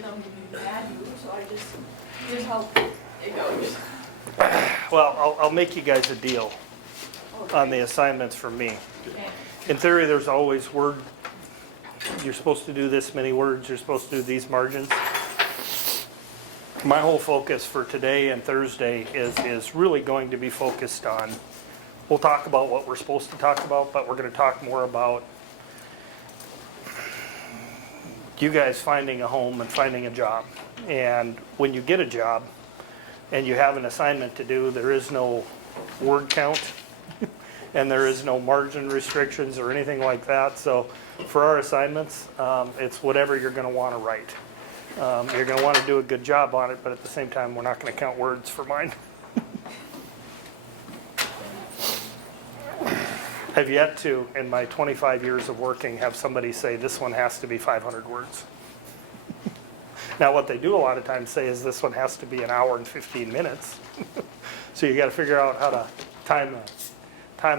get them to be mad at you, so I just, here's how it goes. Well, I'll make you guys a deal on the assignments from me. Okay. In theory, there's always you're supposed to do this many words, you're supposed to do these margins. My whole focus for today and Thursday is really going to be focused on, we'll talk about what we're supposed to talk about, but we're going to talk more about you guys finding a home and finding a job. And when you get a job and you have an assignment to do, there is no word count and there is no margin restrictions or anything like that. So for our assignments, it's whatever you're going to want to write. You're going to want to do a good job on it, but at the same time, we're not going to count words for mine. I've yet to, in my 25 years of working, have somebody say this one has to be 500 words. Now, what they do a lot of times say is this one has to be an hour and 15 minutes. So you got to figure out how to time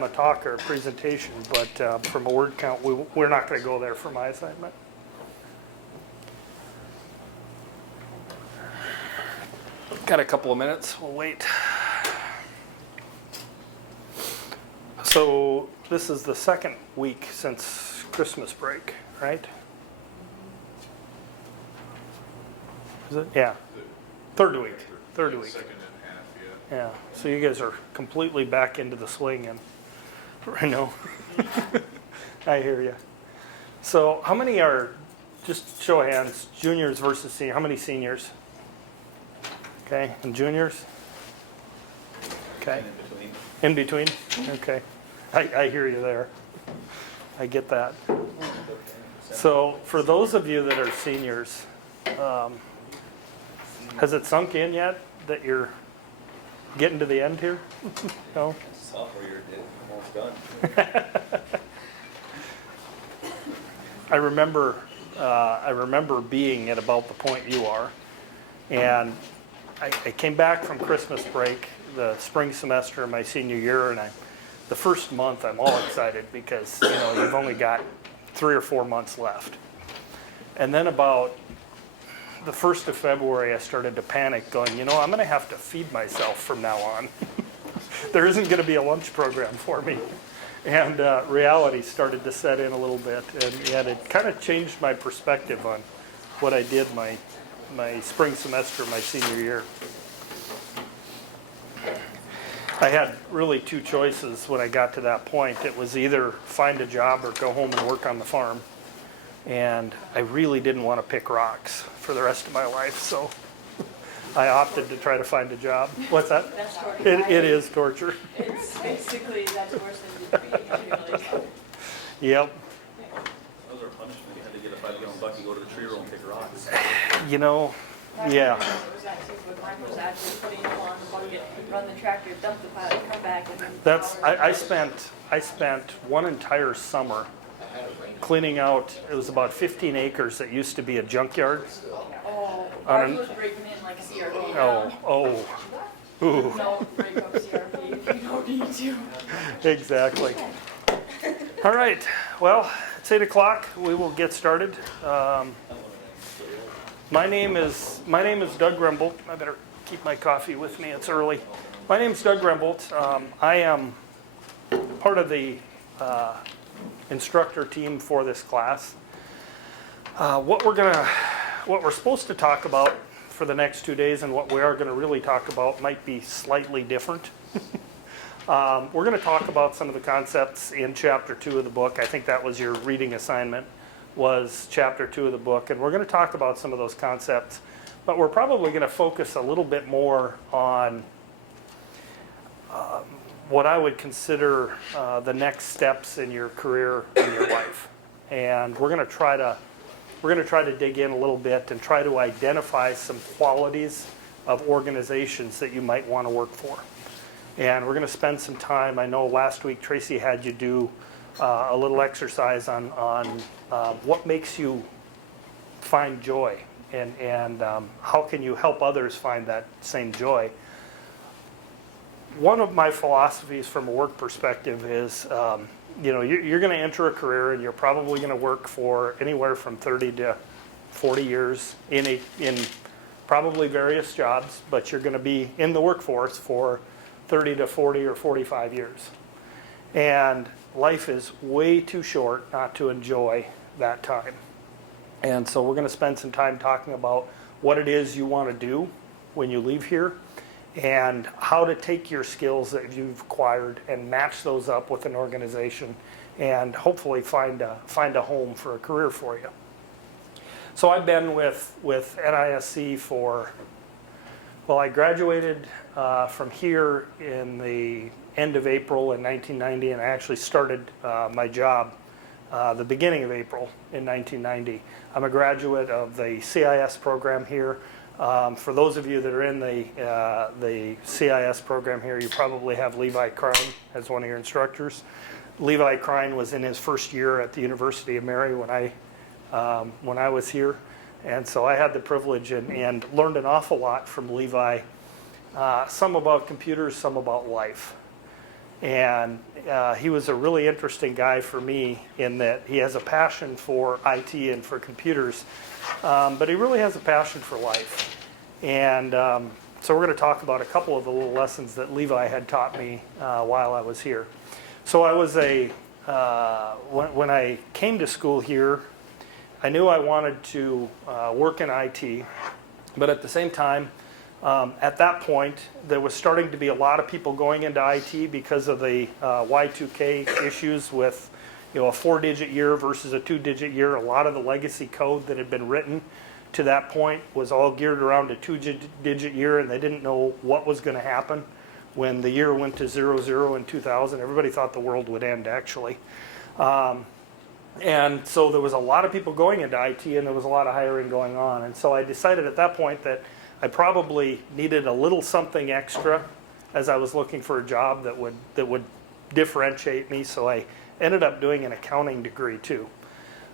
a talk or a presentation. But from a word count, we're not going to go there for my assignment. Got a couple of minutes. We'll wait. So this is the second week since Christmas break, right? Is it? Yeah. Third week. Third week. Second and a half, Yeah. So you guys are completely back into the swing, and I know. I hear you. So how many are, just show of hands, juniors versus seniors? How many seniors? Okay, and juniors? Okay. In between? Okay. I hear you there. I get that. So for those of you that are seniors, has it sunk in yet that you're getting to the end here? No? Sophomore year did, almost done. I remember being at about the point you are, and I came back from Christmas break, the spring semester of my senior year, and the first month I'm all excited because you've only got 3 or 4 months left. And then about the 1st of February I started to panic going, I'm going to have to feed myself from now on. There isn't going to be a lunch program for me. And reality started to set in a little bit, and it kind of changed my perspective on what I did my spring semester of my senior year. I had really 2 choices when I got to that point. It was either find a job or go home and work on the farm. And I really didn't want to pick rocks for the rest of my life, so I opted to try to find a job. What's that? That's torture. It is torture. It's basically, that's worse than really. Yep. Those are punishment. You had to get a 5-gallon bucket, go to the tree roll and pick rocks. Yeah. It was actually, but mine was actually putting it on the bucket, run the tractor, dump the pile, come back, and then. I spent one entire summer cleaning out, it was about 15 acres that used to be a junkyard. Oh, ours was breaking in like CRV. Ooh. No, break up CRV if you don't need to. Exactly. All right, well, it's 8 o'clock, we will get started. My name is DougRembolt. I better keep my coffee with me, it's early. My name is DougRembolt. I am part of the instructor team for this class. What we're supposed to talk about for the next 2 days and what we are going to really talk about might be slightly different. We're going to talk about some of the concepts in chapter 2 of the book. I think that was your reading assignment, was chapter 2 of the book, and we're going to talk about some of those concepts, but we're probably going to focus a little bit more on what I would consider the next steps in your career, in your life. And we're going to try to dig in a little bit and try to identify some qualities of organizations that you might want to work for. And we're going to spend some time. I know last week Tracy had you do a little exercise on what makes you find joy, and how can you help others find that same joy. One of my philosophies from a work perspective is, you're going to enter a career and you're probably going to work for anywhere from 30 to 40 years in probably various jobs, but you're going to be in the workforce for 30 to 40 or 45 years. And life is way too short not to enjoy that time. And so we're going to spend some time talking about what it is you want to do when you leave here, and how to take your skills that you've acquired and match those up with an organization, and hopefully find a home for a career for you. So I've been with NISC for, well, I graduated from here in the end of April in 1990, and I actually started my job the beginning of April in 1990. I'm a graduate of the CIS program here. For those of you that are in the CIS program here, you probably have Levi Crine as one of your instructors. Levi Crine was in his first year at the University of UMary when I was here, and so I had the privilege and learned an awful lot from Levi. Some about computers, some about life. And he was a really interesting guy for me in that he has a passion for IT and for computers, but he really has a passion for life. And so we're going to talk about a couple of the little lessons that Levi had taught me while I was here. So I was when I came to school here, I knew I wanted to work in IT, but at the same time, at that point, there was starting to be a lot of people going into IT because of the Y2K issues with, a 4-digit year versus a 2-digit year. A lot of the legacy code that had been written to that point was all geared around a 2-digit year, and they didn't know what was going to happen when the year went to 00 in 2000. Everybody thought the world would end, actually. And so there was a lot of people going into IT, and there was a lot of hiring going on. And so I decided at that point that I probably needed a little something extra as I was looking for a job that would differentiate me. So I ended up doing an accounting degree too.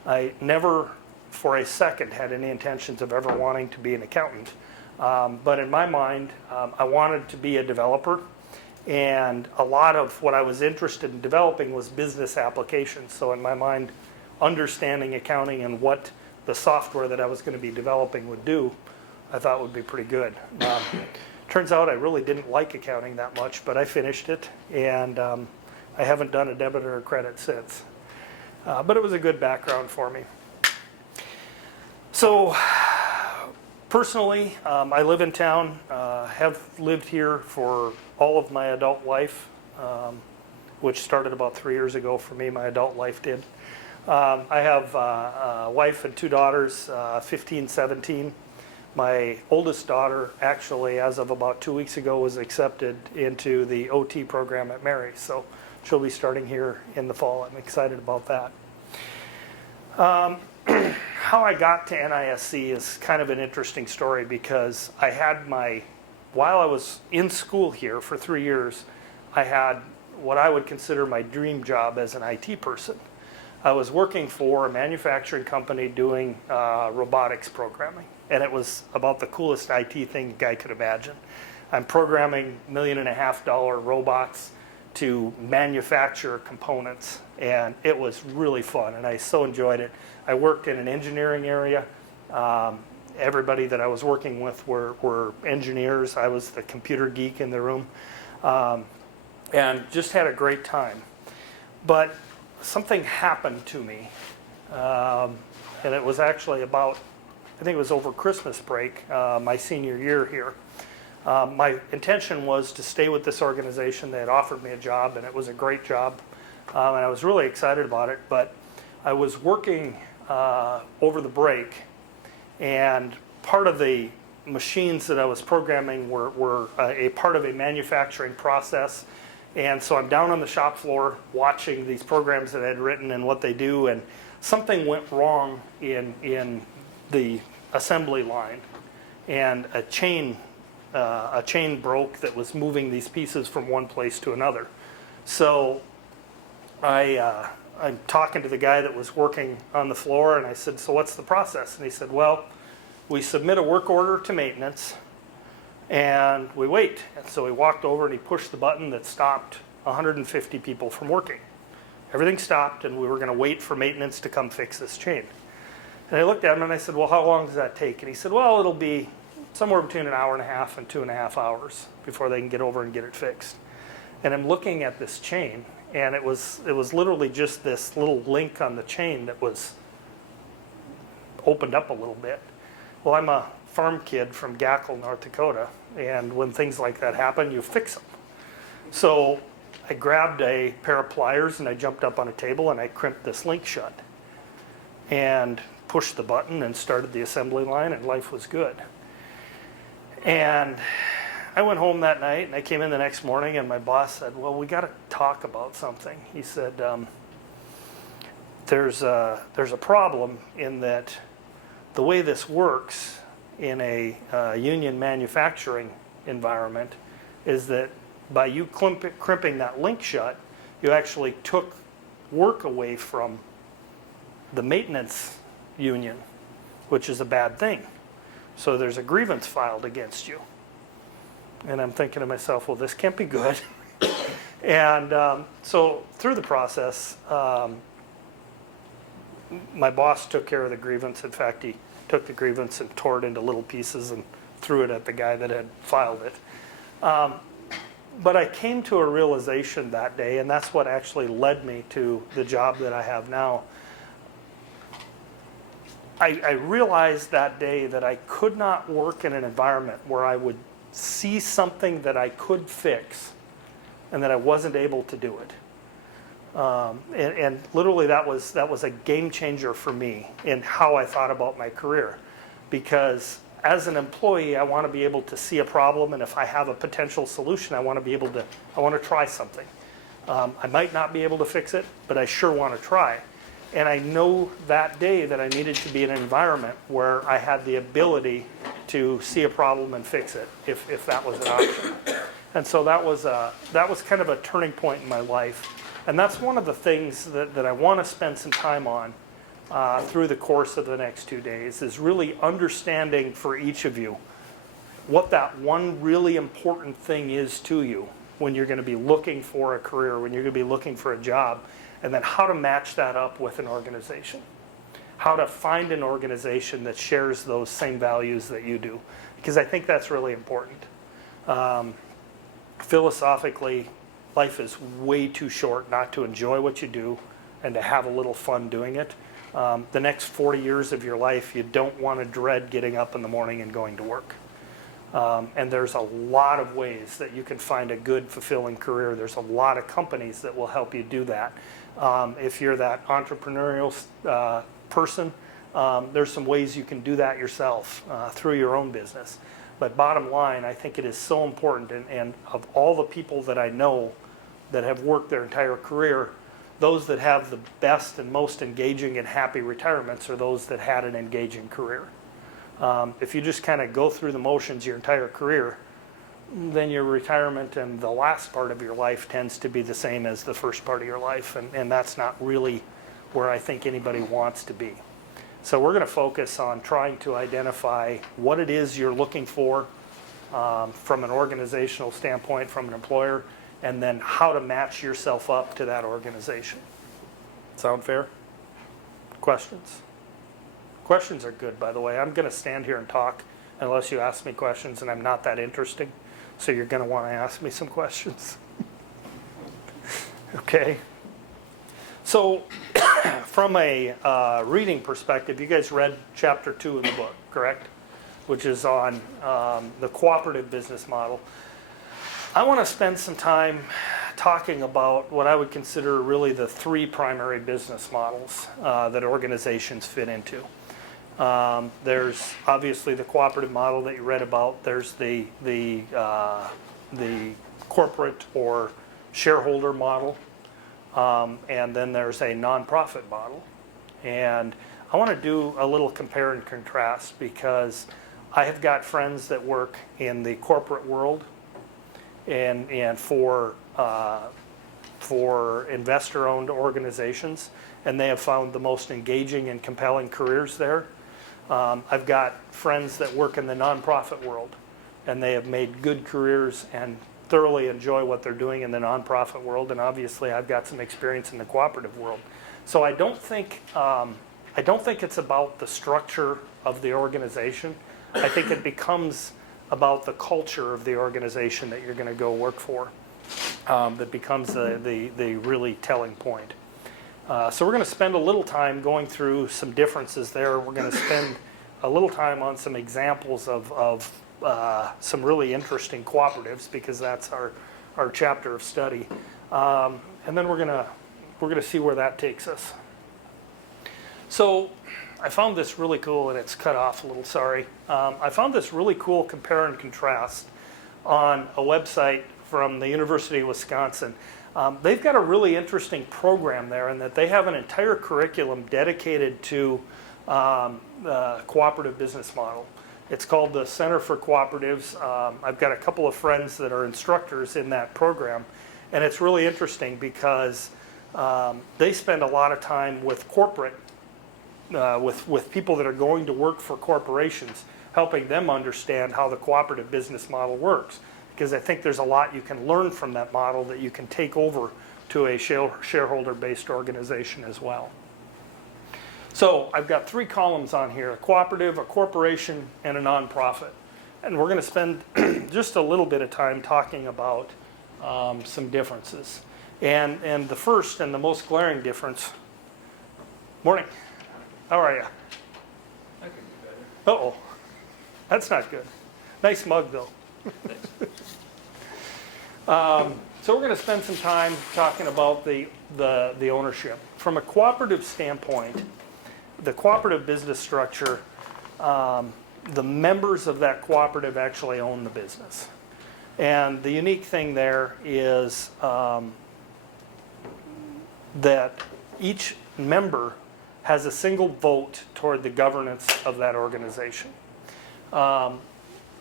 I never for a second had any intentions of ever wanting to be an accountant. But in my mind, I wanted to be a developer. And a lot of what I was interested in developing was business applications. So in my mind, understanding accounting and what the software that I was going to be developing would do, I thought would be pretty good. Turns out I really didn't like accounting that much, but I finished it, and I haven't done a debit or a credit since. But it was a good background for me. So personally, I live in town, have lived here for all of my adult life, which started about 3 years ago for me. My adult life did. I have a wife and 2 daughters, 15, 17. My oldest daughter, actually, as of about 2 weeks ago, was accepted into the OT program at Mary. So she'll be starting here in the fall. I'm excited about that. How I got to NISC is kind of an interesting story because I had while I was in school here for 3 years, I had what I would consider my dream job as an IT person. I was working for a manufacturing company doing robotics programming. And it was about the coolest IT thing a guy could imagine. I'm programming $1.5 million robots to manufacture components, and it was really fun, and I so enjoyed it. I worked in an engineering area. Everybody that I was working with were engineers. I was the computer geek in the room, and just had a great time. But something happened to me, and it was actually I think it was over Christmas break, my senior year here. My intention was to stay with this organization. They had offered me a job, and it was a great job, and I was really excited about it. But I was working over the break, and part of the machines that I was programming were a part of a manufacturing process. And so I'm down on the shop floor watching these programs that I had written and what they do, and something went wrong in the assembly line, and a chain broke that was moving these pieces from one place to another. So I'm talking to the guy that was working on the floor, and I said, "So what's the process?" And he said, "Well, we submit a work order to maintenance, and we wait." And so he walked over and he pushed the button that stopped 150 people from working. Everything stopped, and we were going to wait for maintenance to come fix this chain. And I looked at him and I said, well, how long does that take? And he said, well, it'll be somewhere between an hour and a half and 2.5 hours before they can get over and get it fixed. And I'm looking at this chain, and it was literally just this little link on the chain that was opened up a little bit. Well, I'm a farm kid from Gackle, North Dakota, and when things like that happen, you fix them. So I grabbed a pair of pliers and I jumped up on a table and I crimped this link shut and pushed the button and started the assembly line, and life was good. And I went home that night and I came in the next morning and my boss said, well, we got to talk about something. He said, there's a problem in that the way this works in a union manufacturing environment is that by you crimping that link shut, you actually took work away from the maintenance union, which is a bad thing. So there's a grievance filed against you. And I'm thinking to myself, well, this can't be good. And so through the process, my boss took care of the grievance. In fact, he took the grievance and tore it into little pieces and threw it at the guy that had filed it. But I came to a realization that day, and that's what actually led me to the job that I have now. I realized that day that I could not work in an environment where I would see something that I could fix and that I wasn't able to do it. And literally that was a game changer for me in how I thought about my career. Because as an employee, I want to be able to see a problem, and if I have a potential solution, I want to try something. I might not be able to fix it, but I sure want to try. And I know that day that I needed to be in an environment where I had the ability to see a problem and fix it, if that was an option. And so that was kind of a turning point in my life. And that's one of the things that I want to spend some time on through the course of the next 2 days, is really understanding for each of you what that one really important thing is to you when you're going to be looking for a career, when you're going to be looking for a job, and then how to match that up with an organization. How to find an organization that shares those same values that you do. Because I think that's really important. Philosophically, life is way too short not to enjoy what you do and to have a little fun doing it. The next 40 years of your life, you don't want to dread getting up in the morning and going to work. And there's a lot of ways that you can find a good, fulfilling career. There's a lot of companies that will help you do that. If you're that entrepreneurial person, there's some ways you can do that yourself through your own business. But bottom line, I think it is so important, and of all the people that I know that have worked their entire career, those that have the best and most engaging and happy retirements are those that had an engaging career. If you just kind of go through the motions your entire career, then your retirement and the last part of your life tends to be the same as the first part of your life, and that's not really where I think anybody wants to be. So we're going to focus on trying to identify what it is you're looking for from an organizational standpoint, from an employer, and then how to match yourself up to that organization. Sound fair? Questions? Questions are good, by the way. I'm going to stand here and talk unless you ask me questions, and I'm not that interesting. So you're going to want to ask me some questions. Okay. So from a reading perspective, you guys read chapter 2 in the book, correct? Which is on the cooperative business model. I want to spend some time talking about what I would consider really the 3 primary business models that organizations fit into. There's obviously the cooperative model that you read about. There's the corporate or shareholder model, and then there's a nonprofit model. And I want to do a little compare and contrast, because I have got friends that work in the corporate world and for investor-owned organizations, and they have found the most engaging and compelling careers there. I've got friends that work in the nonprofit world, and they have made good careers and thoroughly enjoy what they're doing in the nonprofit world. And obviously, I've got some experience in the cooperative world. So I don't think I don't think it's about the structure of the organization. I think it becomes about the culture of the organization that you're going to go work for. That becomes the really telling point. So we're going to spend a little time going through some differences there. We're going to spend a little time on some examples of some really interesting cooperatives, because that's our chapter of study. And then we're going to see where that takes us. So I found this really cool, and it's cut off a little, sorry. I found this really cool compare and contrast on a website from the University of Wisconsin. They've got a really interesting program there, in that they have an entire curriculum dedicated to the cooperative business model. It's called the Center for Cooperatives. I've got a couple of friends that are instructors in that program, and it's really interesting because they spend a lot of time with corporate, with people that are going to work for corporations, helping them understand how the cooperative business model works. Because I think there's a lot you can learn from that model that you can take over to a shareholder-based organization as well. So I've got 3 columns on here: a cooperative, a corporation, and a nonprofit. And we're going to spend just a little bit of time talking about some differences. And the first and the most glaring difference. Morning. How are you? I could do better. Uh-oh. That's not good. Nice mug, though. So we're going to spend some time talking about the ownership. From a cooperative standpoint, the cooperative business structure, the members of that cooperative actually own the business. And the unique thing there is that each member has a single vote toward the governance of that organization.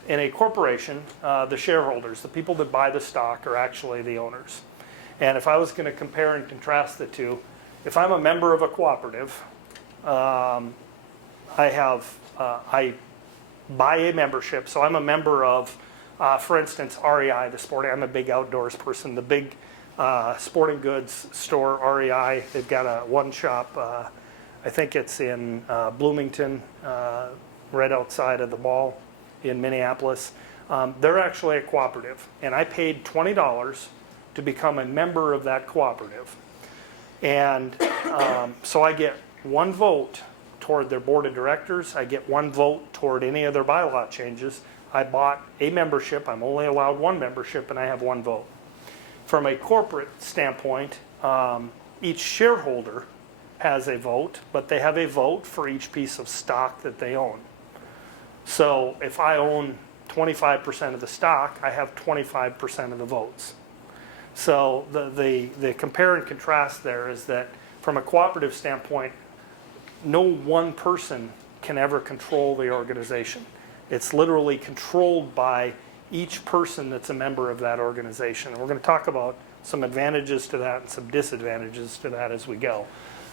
In a corporation, the shareholders, the people that buy the stock, are actually the owners. And if I was going to compare and contrast the two, if I'm a member of a cooperative, I buy a membership. So I'm a member of, for instance, REI, the sporting. I'm a big outdoors person. The big sporting goods store, REI, they've got one shop. I think it's in Bloomington, right outside of the mall in Minneapolis. They're actually a cooperative, and I paid $20 to become a member of that cooperative. And so I get 1 vote toward their board of directors. I get 1 vote toward any of their bylaw changes. I bought a membership. I'm only allowed 1 membership, and I have 1 vote. From a corporate standpoint, each shareholder has a vote, but they have a vote for each piece of stock that they own. So if I own 25% of the stock, I have 25% of the votes. So the compare and contrast there is that from a cooperative standpoint, no one person can ever control the organization. It's literally controlled by each person that's a member of that organization. And we're going to talk about some advantages to that and some disadvantages to that as we go.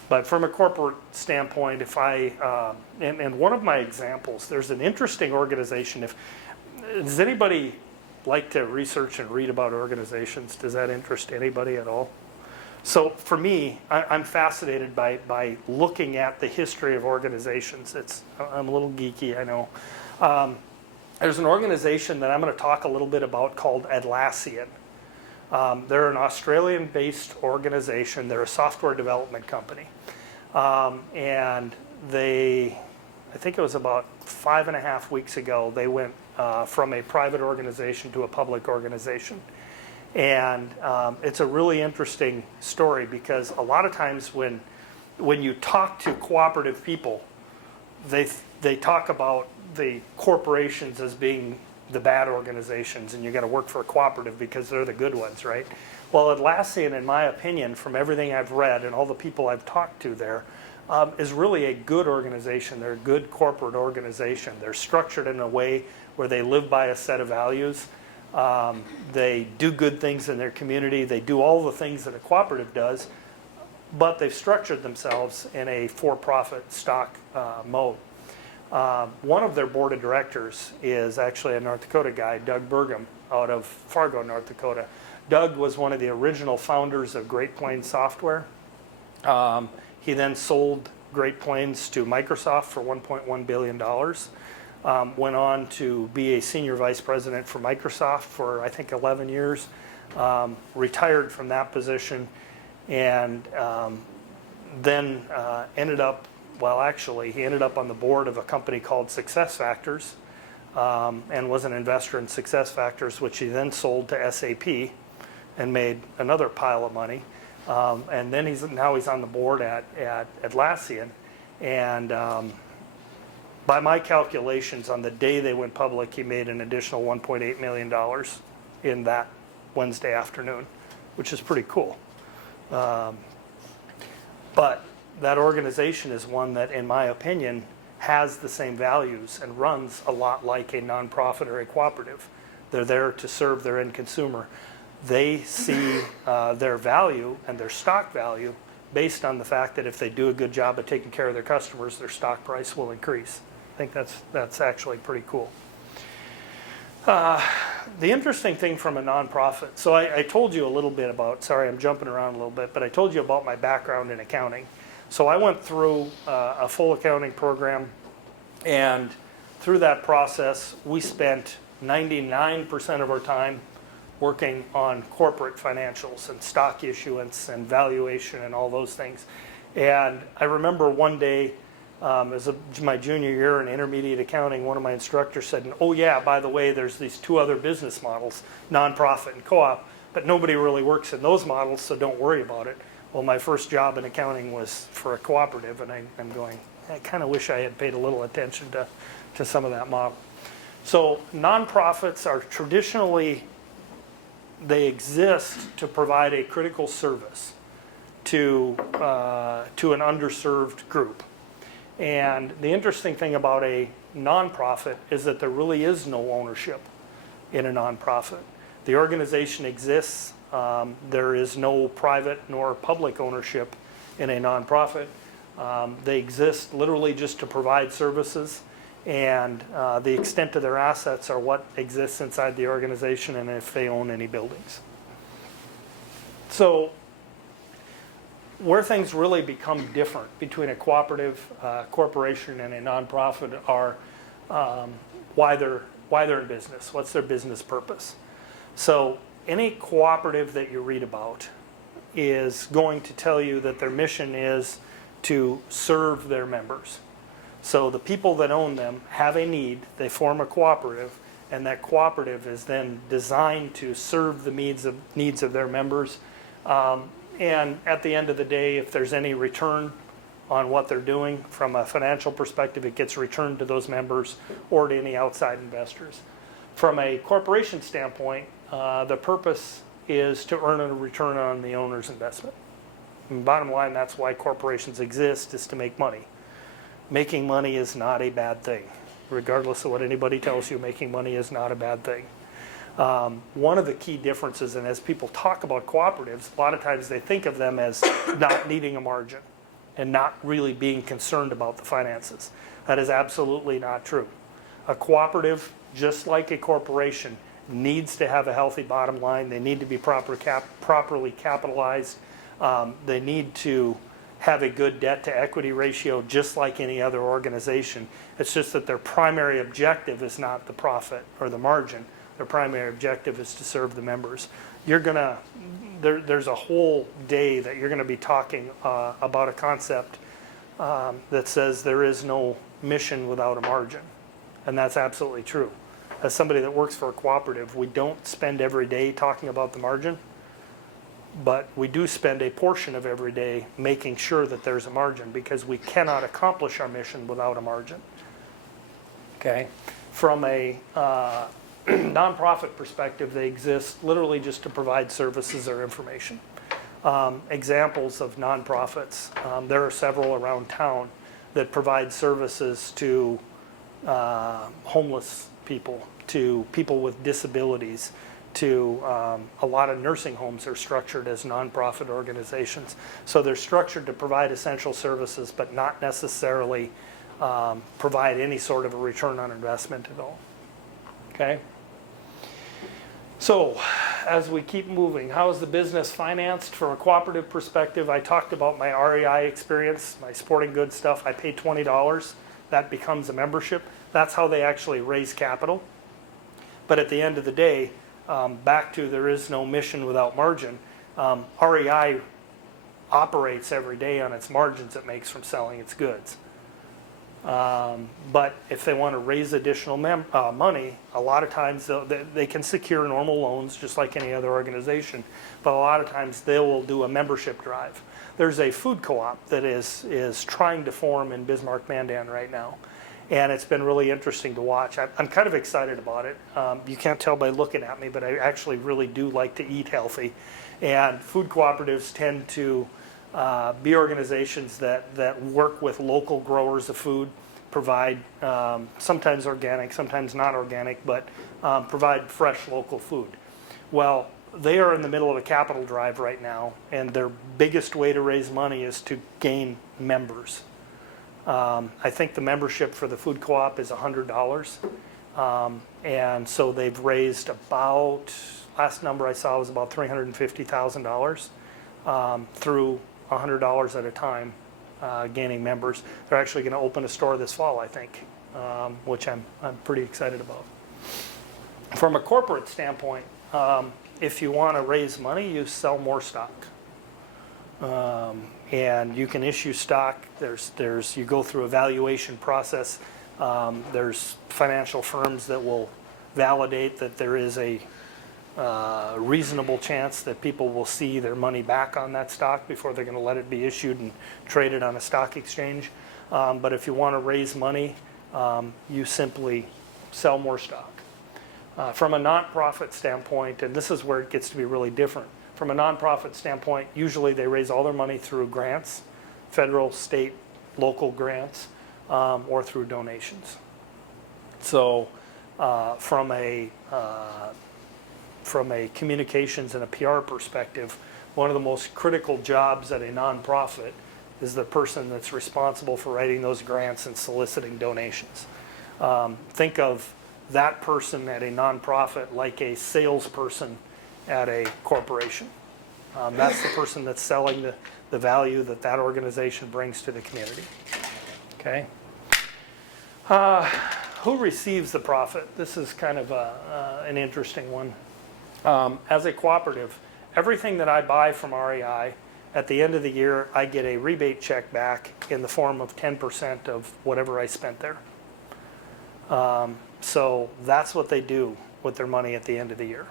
But from a corporate standpoint, if and one of my examples, there's an interesting organization. Does anybody like to research and read about organizations? Does that interest anybody at all? So for me, I'm fascinated by looking at the history of organizations. I'm a little geeky, I know. There's an organization that I'm going to talk a little bit about called Atlassian. They're an Australian-based organization. They're a software development company. And I think it was about 5.5 weeks ago, they went from a private organization to a public organization. And it's a really interesting story, because a lot of times when you talk to cooperative people, they talk about the corporations as being the bad organizations, and you got to work for a cooperative because they're the good ones, right? Well, Atlassian, in my opinion, from everything I've read and all the people I've talked to there, is really a good organization. They're a good corporate organization. They're structured in a way where they live by a set of values. They do good things in their community. They do all the things that a cooperative does, but they've structured themselves in a for-profit stock mode. One of their board of directors is actually a North Dakota guy, Doug Burgum, out of Fargo, North Dakota. Doug was one of the original founders of Great Plains Software. He then sold Great Plains to Microsoft for $1.1 billion. Went on to be a senior vice president for Microsoft for, I think, 11 years. Retired from that position, and then ended up, well, actually, he ended up on the board of a company called SuccessFactors, and was an investor in SuccessFactors, which he then sold to SAP and made another pile of money. And then now he's on the board at Atlassian, and by my calculations, on the day they went public, he made an additional $1.8 million in that Wednesday afternoon, which is pretty cool. But that organization is one that, in my opinion, has the same values and runs a lot like a nonprofit or a cooperative. They're there to serve their end consumer. They see their value and their stock value based on the fact that if they do a good job of taking care of their customers, their stock price will increase. I think that's actually pretty cool. The interesting thing from a nonprofit, so I told you a little bit about, sorry I'm jumping around a little bit, but I told you about my background in accounting. So I went through a full accounting program, and through that process we spent 99% of our time working on corporate financials and stock issuance and valuation and all those things. And I remember one day, as my junior year in intermediate accounting, one of my instructors said, oh yeah, by the way, there's these two other business models, nonprofit and co-op, but nobody really works in those models, so don't worry about it. Well, my first job in accounting was for a cooperative, and I'm going, I kind of wish I had paid a little attention to some of that model. So nonprofits are traditionally, they exist to provide a critical service to an underserved group. And the interesting thing about a nonprofit is that there really is no ownership in a nonprofit. The organization exists. There is no private nor public ownership in a nonprofit. They exist literally just to provide services, and the extent of their assets are what exists inside the organization and if they own any buildings. So where things really become different between a cooperative corporation and a nonprofit are why they're in business. What's their business purpose? So any cooperative that you read about is going to tell you that their mission is to serve their members. So the people that own them have a need, they form a cooperative, and that cooperative is then designed to serve the needs of their members. And at the end of the day, if there's any return on what they're doing from a financial perspective, it gets returned to those members or to any outside investors. From a corporation standpoint, the purpose is to earn a return on the owner's investment. And bottom line, that's why corporations exist, is to make money. Making money is not a bad thing. Regardless of what anybody tells you, making money is not a bad thing. One of the key differences, and as people talk about cooperatives, a lot of times they think of them as not needing a margin and not really being concerned about the finances. That is absolutely not true. A cooperative, just like a corporation, needs to have a healthy bottom line. They need to be properly capitalized. They need to have a good debt to equity ratio, just like any other organization. It's just that their primary objective is not the profit or the margin. Their primary objective is to serve the members. There's a whole day that you're going to be talking about a concept that says there is no mission without a margin. And that's absolutely true. As somebody that works for a cooperative, we don't spend every day talking about the margin, but we do spend a portion of every day making sure that there's a margin, because we cannot accomplish our mission without a margin. Okay? From a nonprofit perspective, they exist literally just to provide services or information. Examples of nonprofits, there are several around town that provide services to homeless people, to people with disabilities, to a lot of nursing homes are structured as nonprofit organizations. So they're structured to provide essential services, but not necessarily provide any sort of a return on investment at all. Okay? So as we keep moving, how is the business financed from a cooperative perspective? I talked about my REI experience, my sporting goods stuff. I pay $20. That becomes a membership. That's how they actually raise capital. But at the end of the day, back to there is no mission without margin. REI operates every day on its margins it makes from selling its goods. But if they want to raise additional money, a lot of times they can secure normal loans just like any other organization, but a lot of times they will do a membership drive. There's a food co-op that is trying to form in Bismarck-Mandan right now, and it's been really interesting to watch. I'm kind of excited about it. You can't tell by looking at me, but I actually really do like to eat healthy, and food cooperatives tend to be organizations that work with local growers of food, provide sometimes organic, sometimes not organic, but provide fresh local food. Well, they are in the middle of a capital drive right now, and their biggest way to raise money is to gain members. I think the membership for the food co-op is $100, and so they've raised about, last number I saw was about $350,000 through $100 at a time, gaining members. They're actually going to open a store this fall, I think, which I'm pretty excited about. From a corporate standpoint, if you want to raise money, you sell more stock, and you can issue stock. You go through a valuation process. There's financial firms that will validate that there is a reasonable chance that people will see their money back on that stock before they're going to let it be issued and traded on a stock exchange. But if you want to raise money, you simply sell more stock. From a nonprofit standpoint, and this is where it gets to be really different. From a nonprofit standpoint, usually they raise all their money through grants, federal, state, local grants, or through donations. So from a communications and a PR perspective, one of the most critical jobs at a nonprofit is the person that's responsible for writing those grants and soliciting donations. Think of that person at a nonprofit like a salesperson at a corporation. That's the person that's selling the value that organization brings to the community. Okay. Who receives the profit? This is kind of an interesting one. As a cooperative, everything that I buy from REI, at the end of the year, I get a rebate check back in the form of 10% of whatever I spent there. So that's what they do with their money at the end of the year.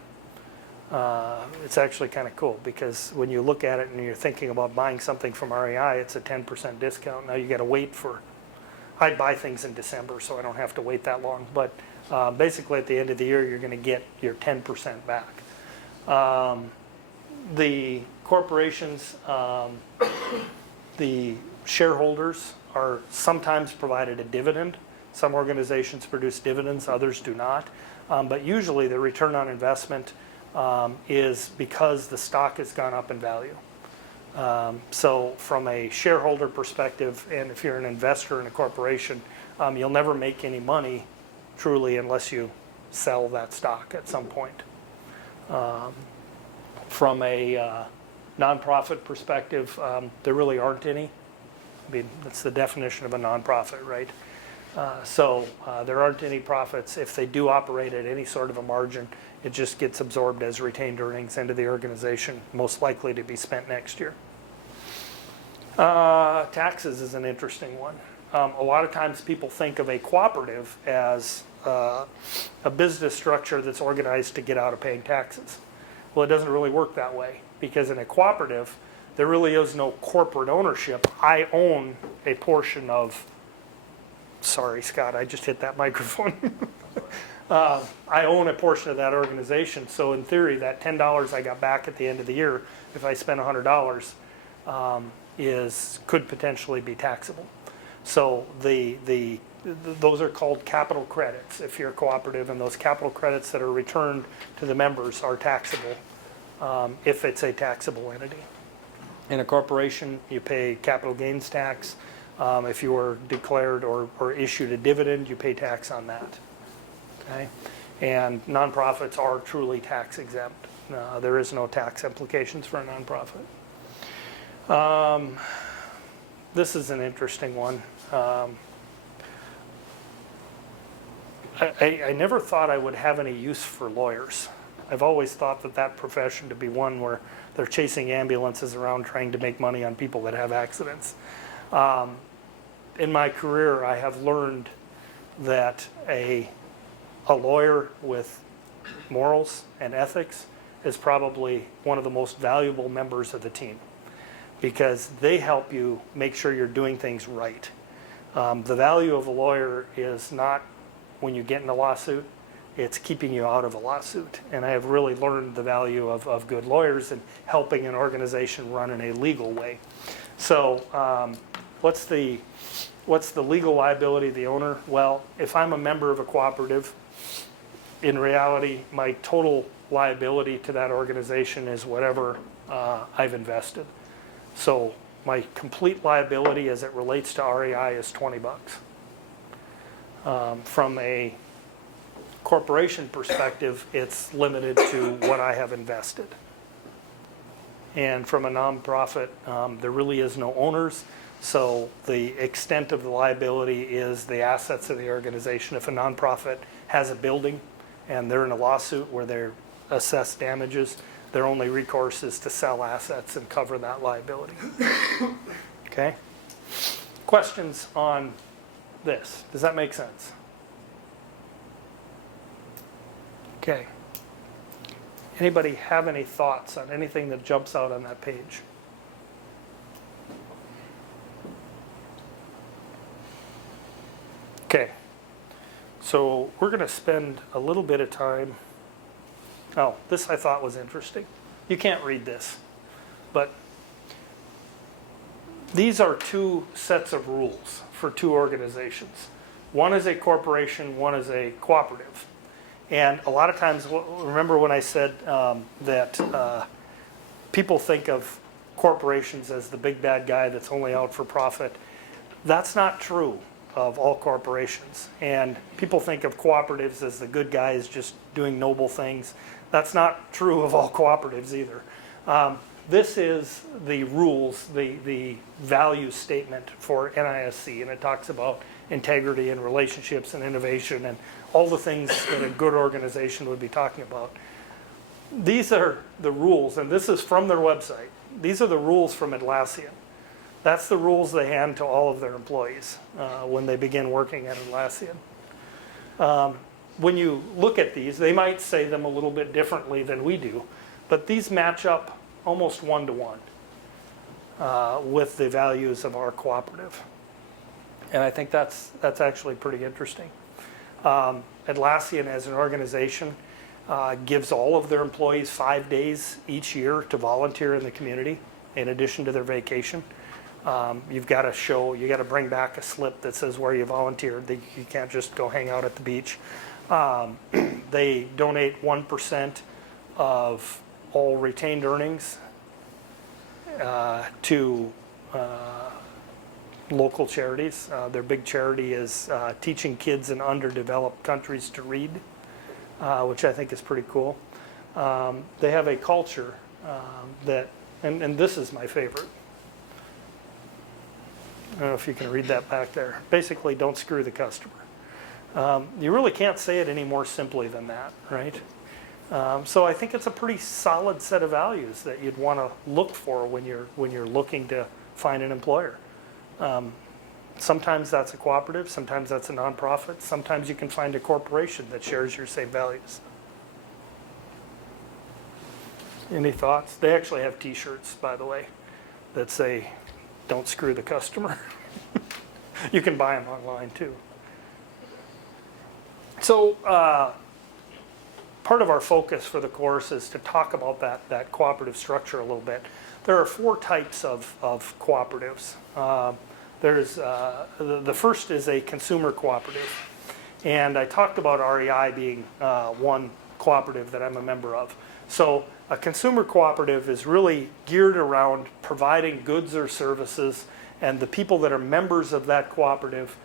It's actually kind of cool because when you look at it and you're thinking about buying something from REI, it's a 10% discount. Now you got to wait I buy things in December, so I don't have to wait that long. But basically at the end of the year, you're going to get your 10% back. The corporations, the shareholders are sometimes provided a dividend. Some organizations produce dividends, others do not. But usually the return on investment is because the stock has gone up in value. So from a shareholder perspective, and if you're an investor in a corporation, you'll never make any money truly unless you sell that stock at some point. From a nonprofit perspective, there really aren't any. I mean, that's the definition of a nonprofit, right? So there aren't any profits. If they do operate at any sort of a margin, it just gets absorbed as retained earnings into the organization, most likely to be spent next year. Taxes is an interesting one. A lot of times people think of a cooperative as a business structure that's organized to get out of paying taxes. Well, it doesn't really work that way because in a cooperative, there really is no corporate ownership. I own a portion of, sorry, Scott, I just hit that microphone. I own a portion of that organization. So in theory, that $10 I got back at the end of the year, if I spend $100, could potentially be taxable. So those are called capital credits if you're a cooperative, and those capital credits that are returned to the members are taxable if it's a taxable entity. In a corporation, you pay capital gains tax. If you were declared or issued a dividend, you pay tax on that. Okay? And nonprofits are truly tax exempt. There is no tax implications for a nonprofit. This is an interesting one. I never thought I would have any use for lawyers. I've always thought that profession to be one where they're chasing ambulances around trying to make money on people that have accidents. In my career, I have learned that a lawyer with morals and ethics is probably one of the most valuable members of the team, because they help you make sure you're doing things right. The value of a lawyer is not when you get in a lawsuit, it's keeping you out of a lawsuit. And I have really learned the value of good lawyers and helping an organization run in a legal way. So what's the legal liability of the owner? Well, if I'm a member of a cooperative, in reality, my total liability to that organization is whatever I've invested. So my complete liability as it relates to REI is $20. From a corporation perspective, it's limited to what I have invested. And from a nonprofit, there really is no owners, so the extent of the liability is the assets of the organization. If a nonprofit has a building and they're in a lawsuit where they're assessed damages, their only recourse is to sell assets and cover that liability. Okay? Questions on this? Does that make sense? Okay. Anybody have any thoughts on anything that jumps out on that page? Okay. So we're going to spend a little bit of time. Oh, this I thought was interesting. You can't read this, but these are two sets of rules for two organizations. One is a corporation, one is a cooperative. And a lot of times, remember when I said that people think of corporations as the big bad guy that's only out for profit. That's not true of all corporations. And people think of cooperatives as the good guys just doing noble things. That's not true of all cooperatives either. This is the rules, the value statement for NISC, and it talks about integrity and relationships and innovation and all the things that a good organization would be talking about. These are the rules, and this is from their website. These are the rules from Atlassian. That's the rules they hand to all of their employees when they begin working at Atlassian. When you look at these, they might say them a little bit differently than we do, but these match up almost one-to-one with the values of our cooperative. And I think that's actually pretty interesting. Atlassian as an organization gives all of their employees 5 days each year to volunteer in the community in addition to their vacation. You've got to show, you got to bring back a slip that says where you volunteered. You can't just go hang out at the beach. They donate 1% of all retained earnings to local charities. Their big charity is teaching kids in underdeveloped countries to read, which I think is pretty cool. They have a culture that, and this is my favorite. I don't know if you can read that back there. Basically, don't screw the customer. You really can't say it any more simply than that, right? So I think it's a pretty solid set of values that you'd want to look for when you're looking to find an employer. Sometimes that's a cooperative, sometimes that's a nonprofit, sometimes you can find a corporation that shares your same values. Any thoughts? They actually have t-shirts, by the way, that say, "Don't screw the customer." You can buy them online too. So part of our focus for the course is to talk about that cooperative structure a little bit. There are 4 types of cooperatives. The first is a consumer cooperative. And I talked about REI being one cooperative that I'm a member of. So a consumer cooperative is really geared around providing goods or services, and the people that are members of that cooperative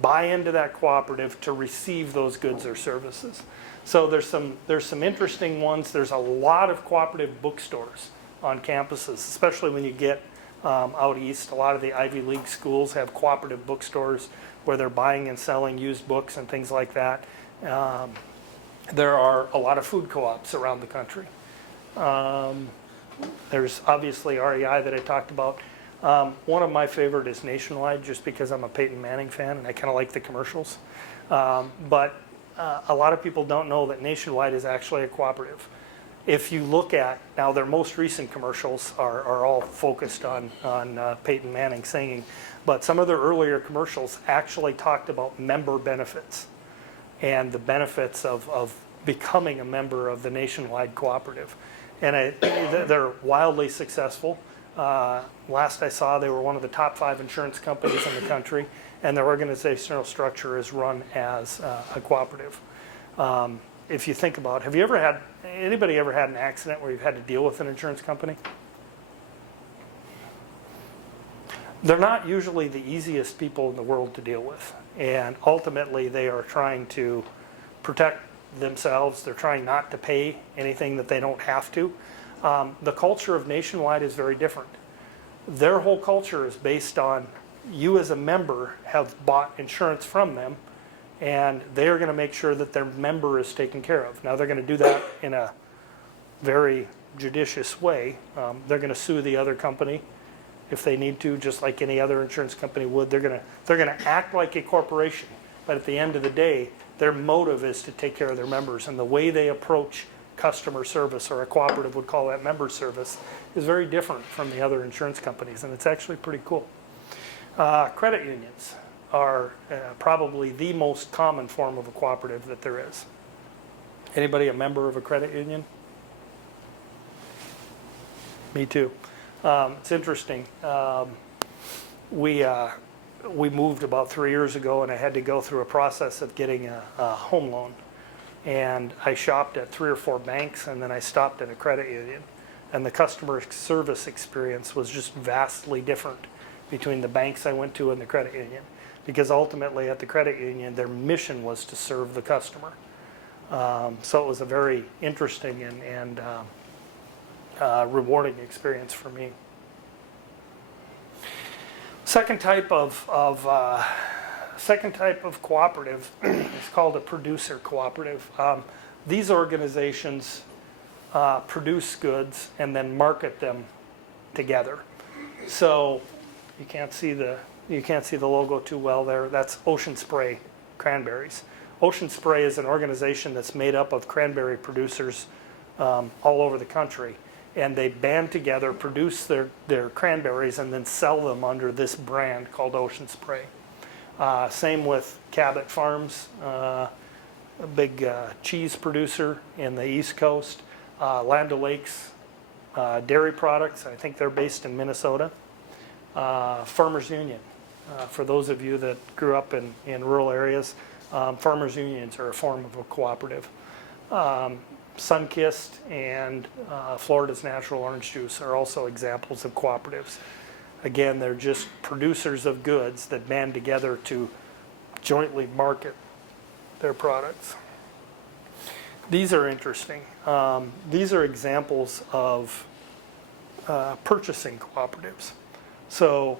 buy into that cooperative to receive those goods or services. So there's some interesting ones. There's a lot of cooperative bookstores on campuses, especially when you get out east. A lot of the Ivy League schools have cooperative bookstores where they're buying and selling used books and things like that. There are a lot of food co-ops around the country. There's obviously REI that I talked about. One of my favorite is Nationwide, just because I'm a Peyton Manning fan and I kind of like the commercials. But a lot of people don't know that Nationwide is actually a cooperative. If you look at, now their most recent commercials are all focused on Peyton Manning singing, but some of their earlier commercials actually talked about member benefits and the benefits of becoming a member of the Nationwide cooperative. And they're wildly successful. Last I saw, they were one of the top 5 insurance companies in the country, and their organizational structure is run as a cooperative. If you think about, anybody ever had an accident where you've had to deal with an insurance company? They're not usually the easiest people in the world to deal with, and ultimately they are trying to protect themselves. They're trying not to pay anything that they don't have to. The culture of Nationwide is very different. Their whole culture is based on you as a member have bought insurance from them, and they're going to make sure that their member is taken care of. Now they're going to do that in a very judicious way. They're going to sue the other company if they need to, just like any other insurance company would. They're going to act like a corporation, but at the end of the day, their motive is to take care of their members, and the way they approach customer service, or a cooperative would call that member service, is very different from the other insurance companies, and it's actually pretty cool. Credit unions are probably the most common form of a cooperative that there is. Anybody a member of a credit union? Me too. It's interesting. We moved about 3 years ago, and I had to go through a process of getting a home loan. And I shopped at 3 or 4 banks, and then I stopped at a credit union. And the customer service experience was just vastly different between the banks I went to and the credit union. Because ultimately at the credit union, their mission was to serve the customer. So it was a very interesting and rewarding experience for me. Second type of cooperative is called a producer cooperative. These organizations produce goods and then market them together. So you can't see the logo too well there. That's Ocean Spray cranberries. Ocean Spray is an organization that's made up of cranberry producers all over the country. And they band together, produce their cranberries, and then sell them under this brand called Ocean Spray. Same with Cabot Farms, a big cheese producer in the East Coast. Land O'Lakes Dairy Products, I think they're based in Minnesota. Farmers Union, for those of you that grew up in rural areas, Farmers Unions are a form of a cooperative. Sunkist and Florida's Natural Orange Juice are also examples of cooperatives. Again, they're just producers of goods that band together to jointly market their products. These are interesting. These are examples of purchasing cooperatives. So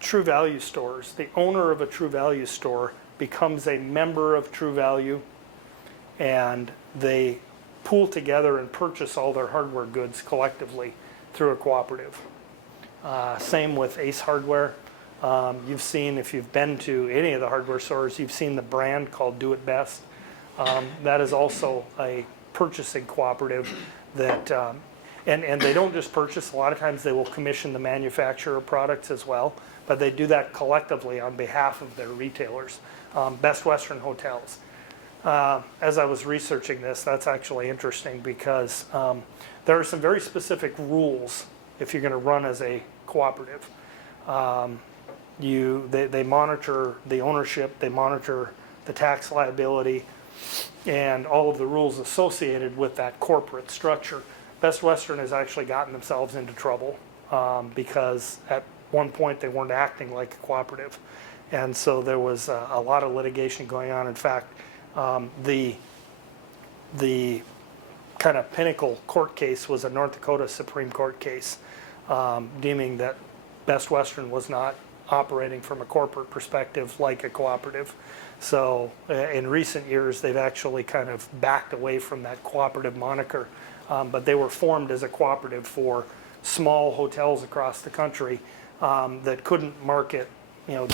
True Value stores, the owner of a True Value store becomes a member of True Value, and they pool together and purchase all their hardware goods collectively through a cooperative. Same with Ace Hardware. You've seen, if you've been to any of the hardware stores, you've seen the brand called Do It Best. That is also a purchasing cooperative that, and they don't just purchase, a lot of times they will commission the manufacturer of products as well, but they do that collectively on behalf of their retailers. Best Western Hotels. As I was researching this, that's actually interesting because there are some very specific rules if you're going to run as a cooperative. They monitor the ownership, they monitor the tax liability, and all of the rules associated with that corporate structure. Best Western has actually gotten themselves into trouble because at one point they weren't acting like a cooperative. And so there was a lot of litigation going on. In fact, the kind of pinnacle court case was a North Dakota Supreme Court case, deeming that Best Western was not operating from a corporate perspective like a cooperative. So in recent years, they've actually kind of backed away from that cooperative moniker, but they were formed as a cooperative for small hotels across the country that couldn't market,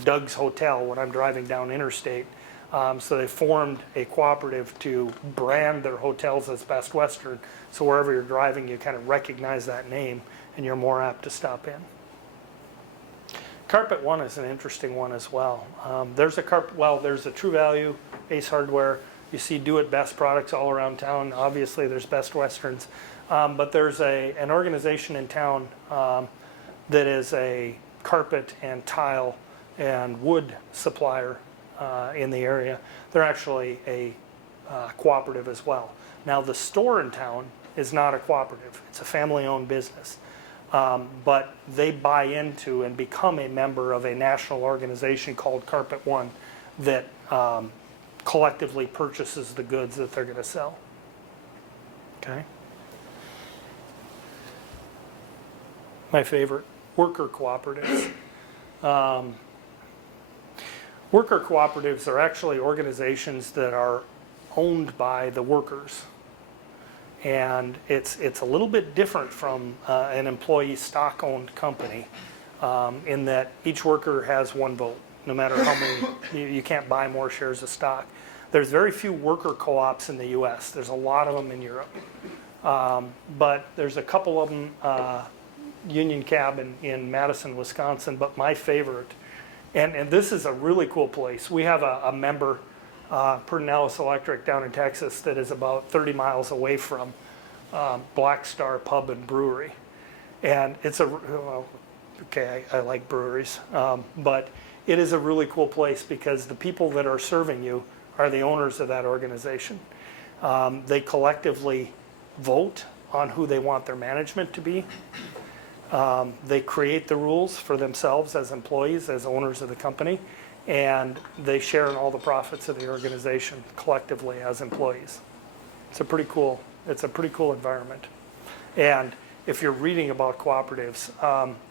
Doug's Hotel when I'm driving down interstate. So they formed a cooperative to brand their hotels as Best Western. So wherever you're driving, you kind of recognize that name and you're more apt to stop in. Carpet One is an interesting one as well. There's a True Value, Ace Hardware. You see Do It Best products all around town. Obviously, there's Best Westerns. But there's an organization in town that is a carpet and tile and wood supplier in the area. They're actually a cooperative as well. Now, the store in town is not a cooperative. It's a family-owned business. But they buy into and become a member of a national organization called Carpet One that collectively purchases the goods that they're going to sell. Okay. My favorite, worker cooperatives. Worker cooperatives are actually organizations that are owned by the workers. And it's a little bit different from an employee stock-owned company in that each worker has one vote, no matter how many, you can't buy more shares of stock. There's very few worker co-ops in the US. There's a lot of them in Europe. But there's a couple of them, Union Cab in Madison, Wisconsin, but my favorite, and this is a really cool place. We have a member, Pedernales Electric down in Texas, that is about 30 miles away from Black Star Pub and Brewery. And it's I like breweries, but it is a really cool place because the people that are serving you are the owners of that organization. They collectively vote on who they want their management to be. They create the rules for themselves as employees, as owners of the company, and they share in all the profits of the organization collectively as employees. It's a pretty cool environment. And if you're reading about cooperatives,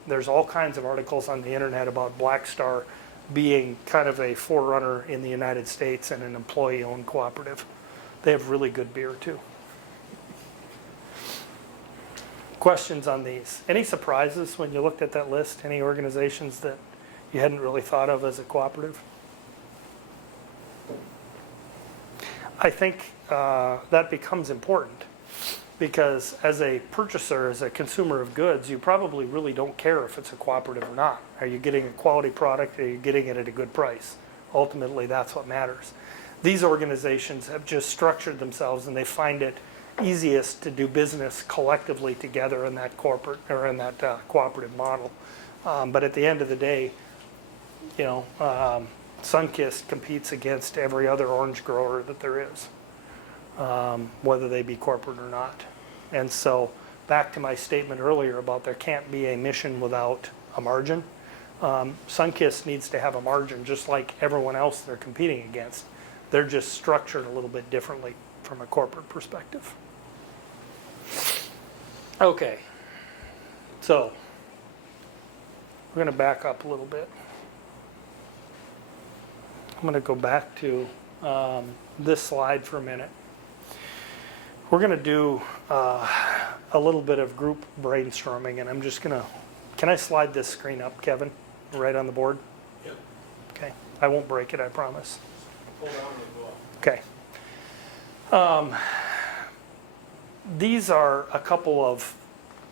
there's all kinds of articles on the internet about Black Star being kind of a forerunner in the United States and an employee-owned cooperative. They have really good beer too. Questions on these? Any surprises when you looked at that list? Any organizations that you hadn't really thought of as a cooperative? I think that becomes important because as a purchaser, as a consumer of goods, you probably really don't care if it's a cooperative or not. Are you getting a quality product? Are you getting it at a good price? Ultimately, that's what matters. These organizations have just structured themselves and they find it easiest to do business collectively together in that corporate or in that cooperative model. But at the end of the day, Sunkist competes against every other orange grower that there is, whether they be corporate or not. And so back to my statement earlier about there can't be a mission without a margin. Sunkist needs to have a margin just like everyone else they're competing against. They're just structured a little bit differently from a corporate perspective. Okay, so we're going to back up a little bit. I'm going to go back to this slide for a minute. We're going to do a little bit of group brainstorming, and I'm just going to, can I slide this screen up, Kevin, right on the board? Yep. Okay, I won't break it, I promise. Pull down and go up. Okay. These are a couple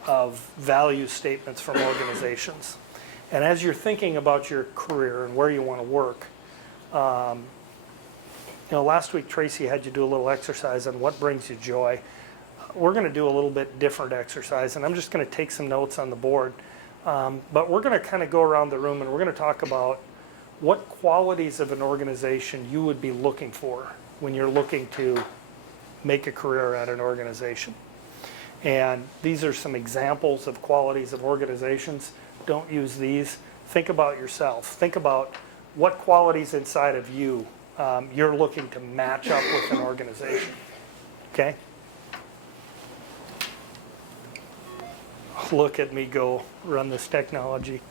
of value statements from organizations. And as you're thinking about your career and where you want to work, last week Tracy had you do a little exercise on what brings you joy. We're going to do a little bit different exercise, and I'm just going to take some notes on the board. But we're going to kind of go around the room and we're going to talk about what qualities of an organization you would be looking for when you're looking to make a career at an organization. And these are some examples of qualities of organizations. Don't use these. Think about yourself. Think about what qualities inside of you you're looking to match up with an organization. Okay? Look at me go run this technology.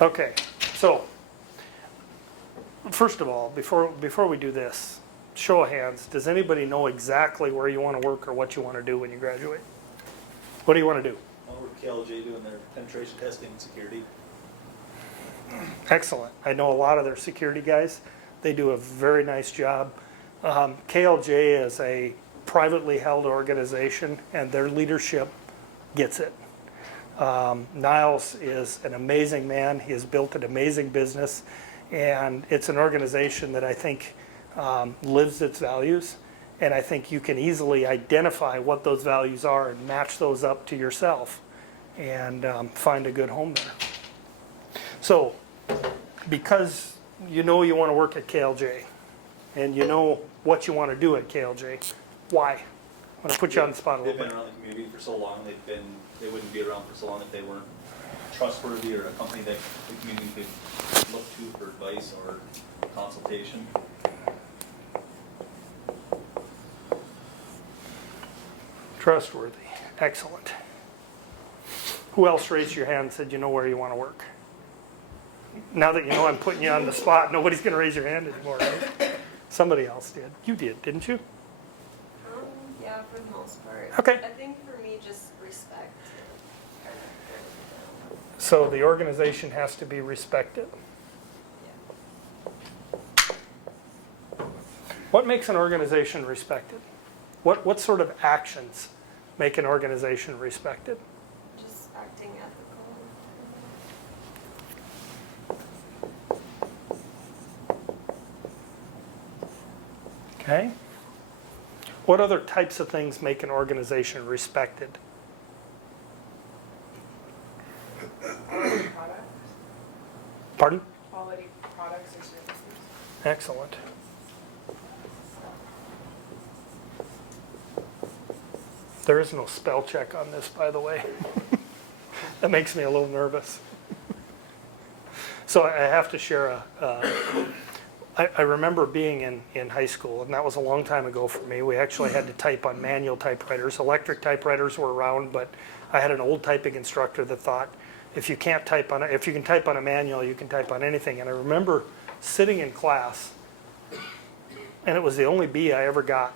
Okay, so first of all, before we do this, show of hands, does anybody know exactly where you want to work or what you want to do when you graduate? What do you want to do? I work at KLJ doing their penetration testing and security. Excellent. I know a lot of their security guys. They do a very nice job. KLJ is a privately held organization, and their leadership gets it. Niles is an amazing man. He has built an amazing business, and it's an organization that I think lives its values, and I think you can easily identify what those values are and match those up to yourself and find a good home there. So, because you know you want to work at KLJ, and you know what you want to do at KLJ, why? I'm going to put you on the spot a They've little been bit. around the community for so long, they wouldn't be around for so long if they weren't trustworthy or a company that the community could look to for advice or consultation. Trustworthy. Excellent. Who else raised your hand and said you know where you want to work? Now that you know I'm putting you on the spot, nobody's going to raise your hand anymore, right? Somebody else did. You did, didn't you? Yeah, for the most part. Okay. I think for me, just respect. So the organization has to be respected. What makes an organization respected? What sort of actions make an organization respected? Just acting ethical. Okay. What other types of things make an organization respected? Products, Pardon? quality products or services. Excellent. There is no spell check on this, by the way. That makes me a little nervous. So I have to share I remember being in high school, and that was a long time ago for me. We actually had to type on manual typewriters. Electric typewriters were around, but I had an old typing instructor that thought, if you can type on a manual, you can type on anything. And I remember sitting in class, and it was the only B I ever got.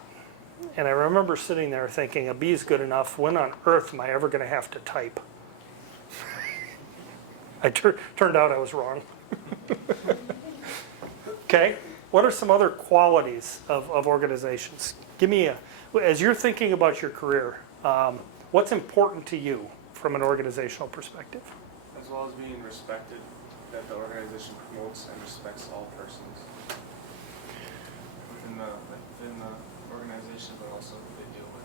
And I remember sitting there thinking, a B is good enough. When on earth am I ever going to have to type? Turned out I was wrong. Okay, what are some other qualities of organizations? Give me as you're thinking about your career, what's important to you from an organizational perspective? As well as being respected, that the organization promotes and respects all persons within the organization, but also who they deal with.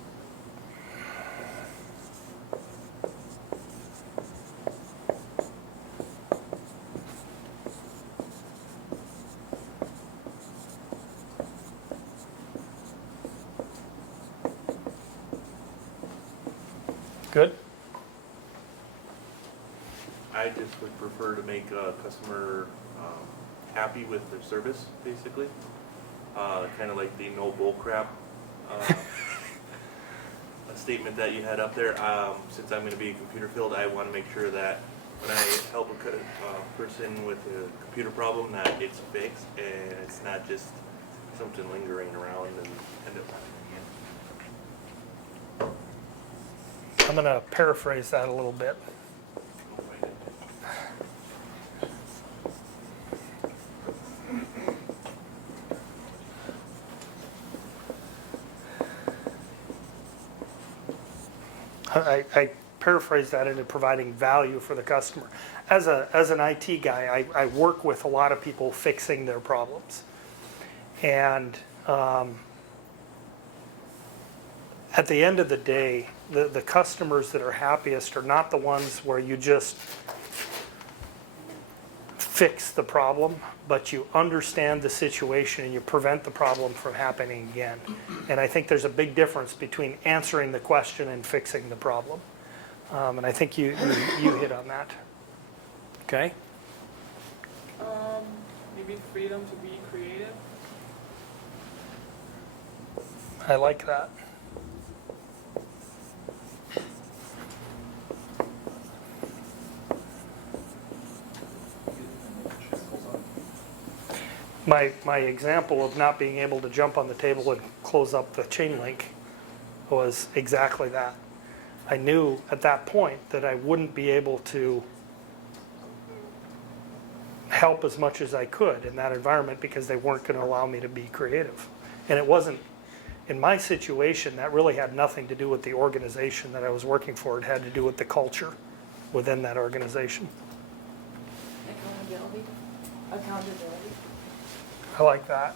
Good? I just would prefer to make a customer happy with their service, basically. Kind of like the no bull crap a statement that you had up there. Since I'm going to be in computer field, I want to make sure that when I help a person with a computer problem, that it's fixed and it's not just something lingering around and end up happening again. I'm going to paraphrase that a little bit. I paraphrase that into providing value for the customer. As an IT guy, I work with a lot of people fixing their problems. And at the end of the day, the customers that are happiest are not the ones where you just fix the problem, but you understand the situation and you prevent the problem from happening again. And I think there's a big difference between answering the question and fixing the problem. And I think you hit on that. Okay? Maybe freedom to be creative. I like that. My example of not being able to jump on the table and close up the chain link was exactly that. I knew at that point that I wouldn't be able to help as much as I could in that environment because they weren't going to allow me to be creative. And it wasn't, in my situation, that really had nothing to do with the organization that I was working for. It had to do with the culture within that organization. Accountability. I like that.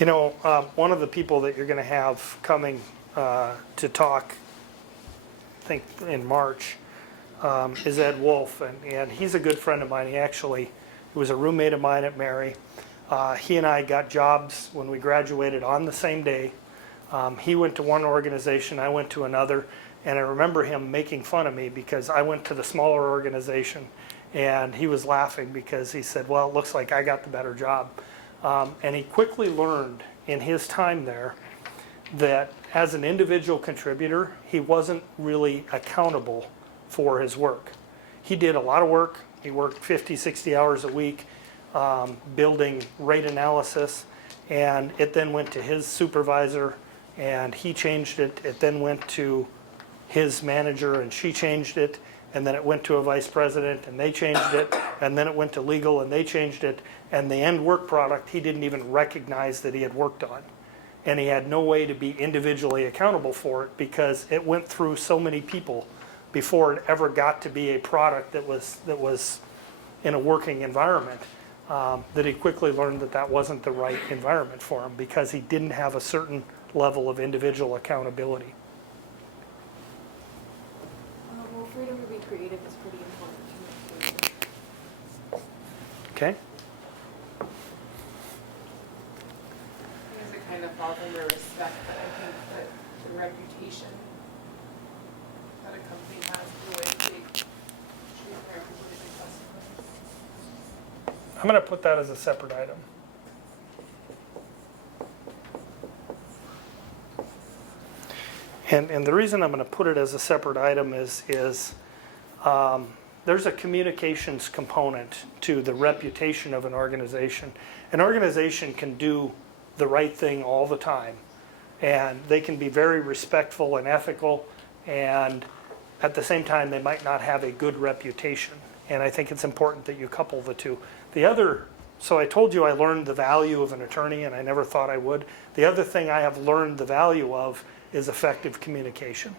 You know, one of the people that you're going to have coming to talk, I think in March, is Ed Wolf, and he's a good friend of mine. He was a roommate of mine at Mary. He and I got jobs when we graduated on the same day. He went to one organization, I went to another, and I remember him making fun of me because I went to the smaller organization, and he was laughing because he said, well, it looks like I got the better job. And he quickly learned in his time there that as an individual contributor, he wasn't really accountable for his work. He did a lot of work. He worked 50, 60 hours a week building rate analysis, and it then went to his supervisor, and he changed it. It then went to his manager, and she changed it, and then it went to a vice president, and they changed it, and then it went to legal, and they changed it, and the end work product he didn't even recognize that he had worked on. And he had no way to be individually accountable for it because it went through so many people before it ever got to be a product that was in a working environment, that he quickly learned that that wasn't the right environment for him because he didn't have a certain level of individual accountability. Well, freedom to be creative is pretty important to me. Okay? Because it kind of falls under respect, but I think that the reputation that a company has, the way they treat their employees and customers. I'm going to put that as a separate item. And the reason I'm going to put it as a separate item is there's a communications component to the reputation of an organization. An organization can do the right thing all the time, and they can be very respectful and ethical, and at the same time they might not have a good reputation. And I think it's important that you couple the two. So I told you I learned the value of an attorney, and I never thought I would. The other thing I have learned the value of is effective communication.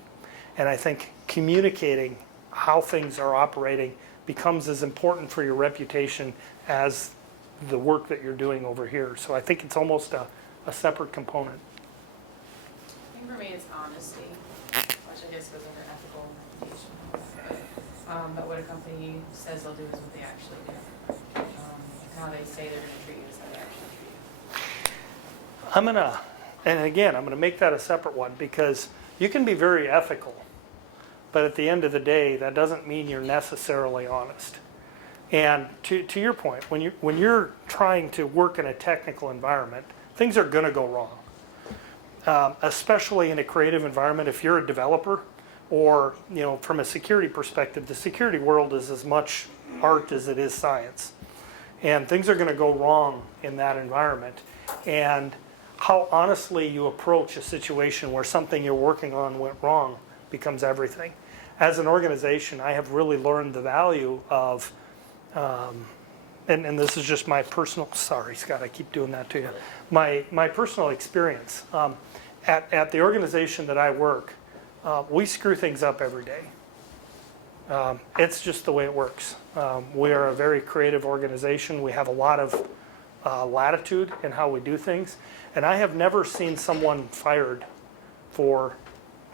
And I think communicating how things are operating becomes as important for your reputation as the work that you're doing over here. So I think it's almost a separate component. I think for me it's honesty, which I guess goes under ethical implications. But what a company says they'll do is what they actually do. How they say they're going to treat you is how they actually treat you. And again, I'm going to make that a separate one because you can be very ethical, but at the end of the day, that doesn't mean you're necessarily honest. And to your point, when you're trying to work in a technical environment, things are going to go wrong. Especially in a creative environment, if you're a developer, or from a security perspective, the security world is as much art as it is science. And things are going to go wrong in that environment. And how honestly you approach a situation where something you're working on went wrong becomes everything. As an organization, I have really learned the value of, and this is just my personal, sorry Scott, I keep doing that to you, my personal experience. At the organization that I work, we screw things up every day. It's just the way it works. We are a very creative organization. We have a lot of latitude in how we do things. And I have never seen someone fired for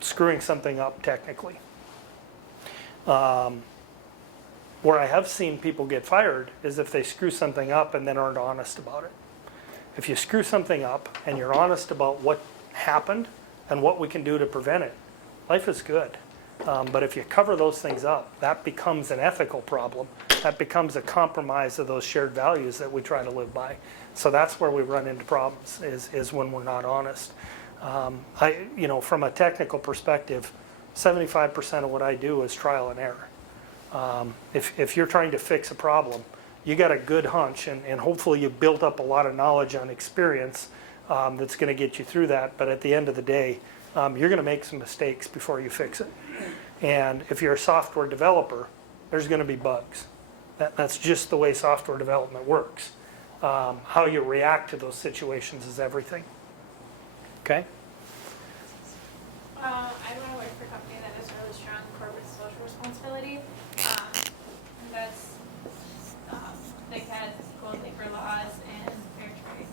screwing something up technically. Where I have seen people get fired is if they screw something up and then aren't honest about it. If you screw something up and you're honest about what happened and what we can do to prevent it, life is good. But if you cover those things up, that becomes an ethical problem. That becomes a compromise of those shared values that we try to live by. So that's where we run into problems, is when we're not honest. From a technical perspective, 75% of what I do is trial and error. If you're trying to fix a problem, you got a good hunch, and hopefully you built up a lot of knowledge on experience that's going to get you through that. But at the end of the day, you're going to make some mistakes before you fix it. And if you're a software developer, there's going to be bugs. That's just the way software development works. How you react to those situations is everything. Okay? I want to work for a company that has really strong corporate social responsibility. That's they've had equal labor laws and fair trade.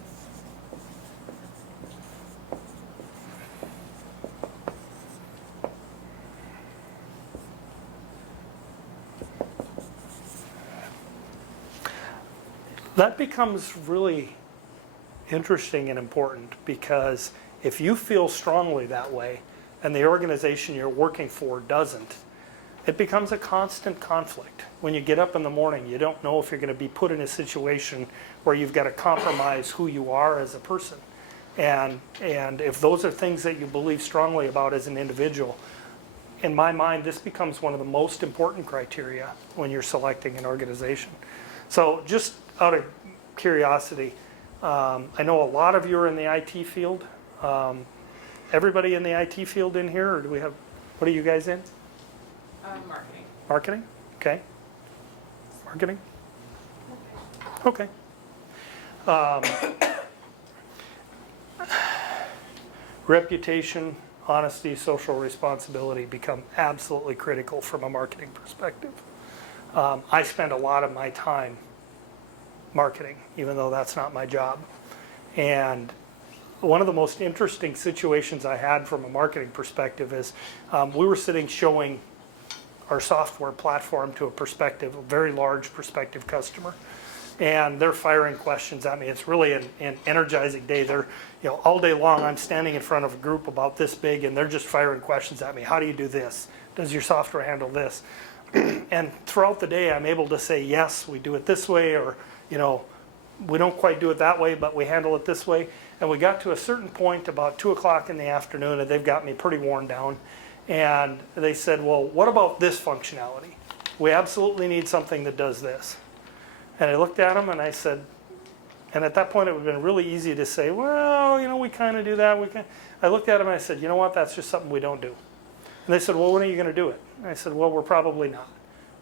That becomes really interesting and important, because if you feel strongly that way and the organization you're working for doesn't, it becomes a constant conflict. When you get up in the morning, you don't know if you're going to be put in a situation where you've got to compromise who you are as a person. And if those are things that you believe strongly about as an individual, in my mind, this becomes one of the most important criteria when you're selecting an organization. So just out of curiosity, I know a lot of you are in the IT field. Everybody in the IT field in here, or do we have, what are you guys in? Marketing. Marketing? Okay. Marketing? Okay. Reputation, honesty, social responsibility become absolutely critical from a marketing perspective. I spend a lot of my time marketing, even though that's not my job. And one of the most interesting situations I had from a marketing perspective is we were sitting showing our software platform to a very large prospective customer. And they're firing questions at me. It's really an energizing day. They're, all day long I'm standing in front of a group about this big, and they're just firing questions at me. How do you do this? Does your software handle this? And throughout the day I'm able to say, yes, we do it this way, or, we don't quite do it that way, but we handle it this way. And we got to a certain point about 2 o'clock in the afternoon, and they've got me pretty worn down. And they said, well, what about this functionality? We absolutely need something that does this. And I looked at them and I said, and at that point it would have been really easy to say, well, we kind of do that. I looked at them and I said, you know what, that's just something we don't do. And they said, well, when are you going to do it? And I said, well, we're probably not,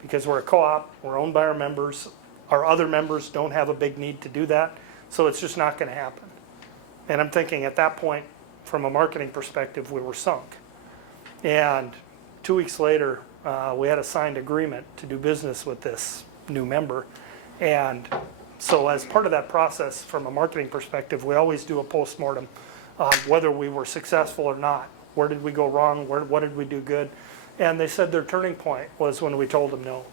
because we're a co-op, we're owned by our members. Our other members don't have a big need to do that, so it's just not going to happen. And I'm thinking at that point, from a marketing perspective, we were sunk. And 2 weeks later, we had a signed agreement to do business with this new member. And so as part of that process, from a marketing perspective, we always do a postmortem, whether we were successful or not. Where did we go wrong? What did we do good? And they said their turning point was when we told them no,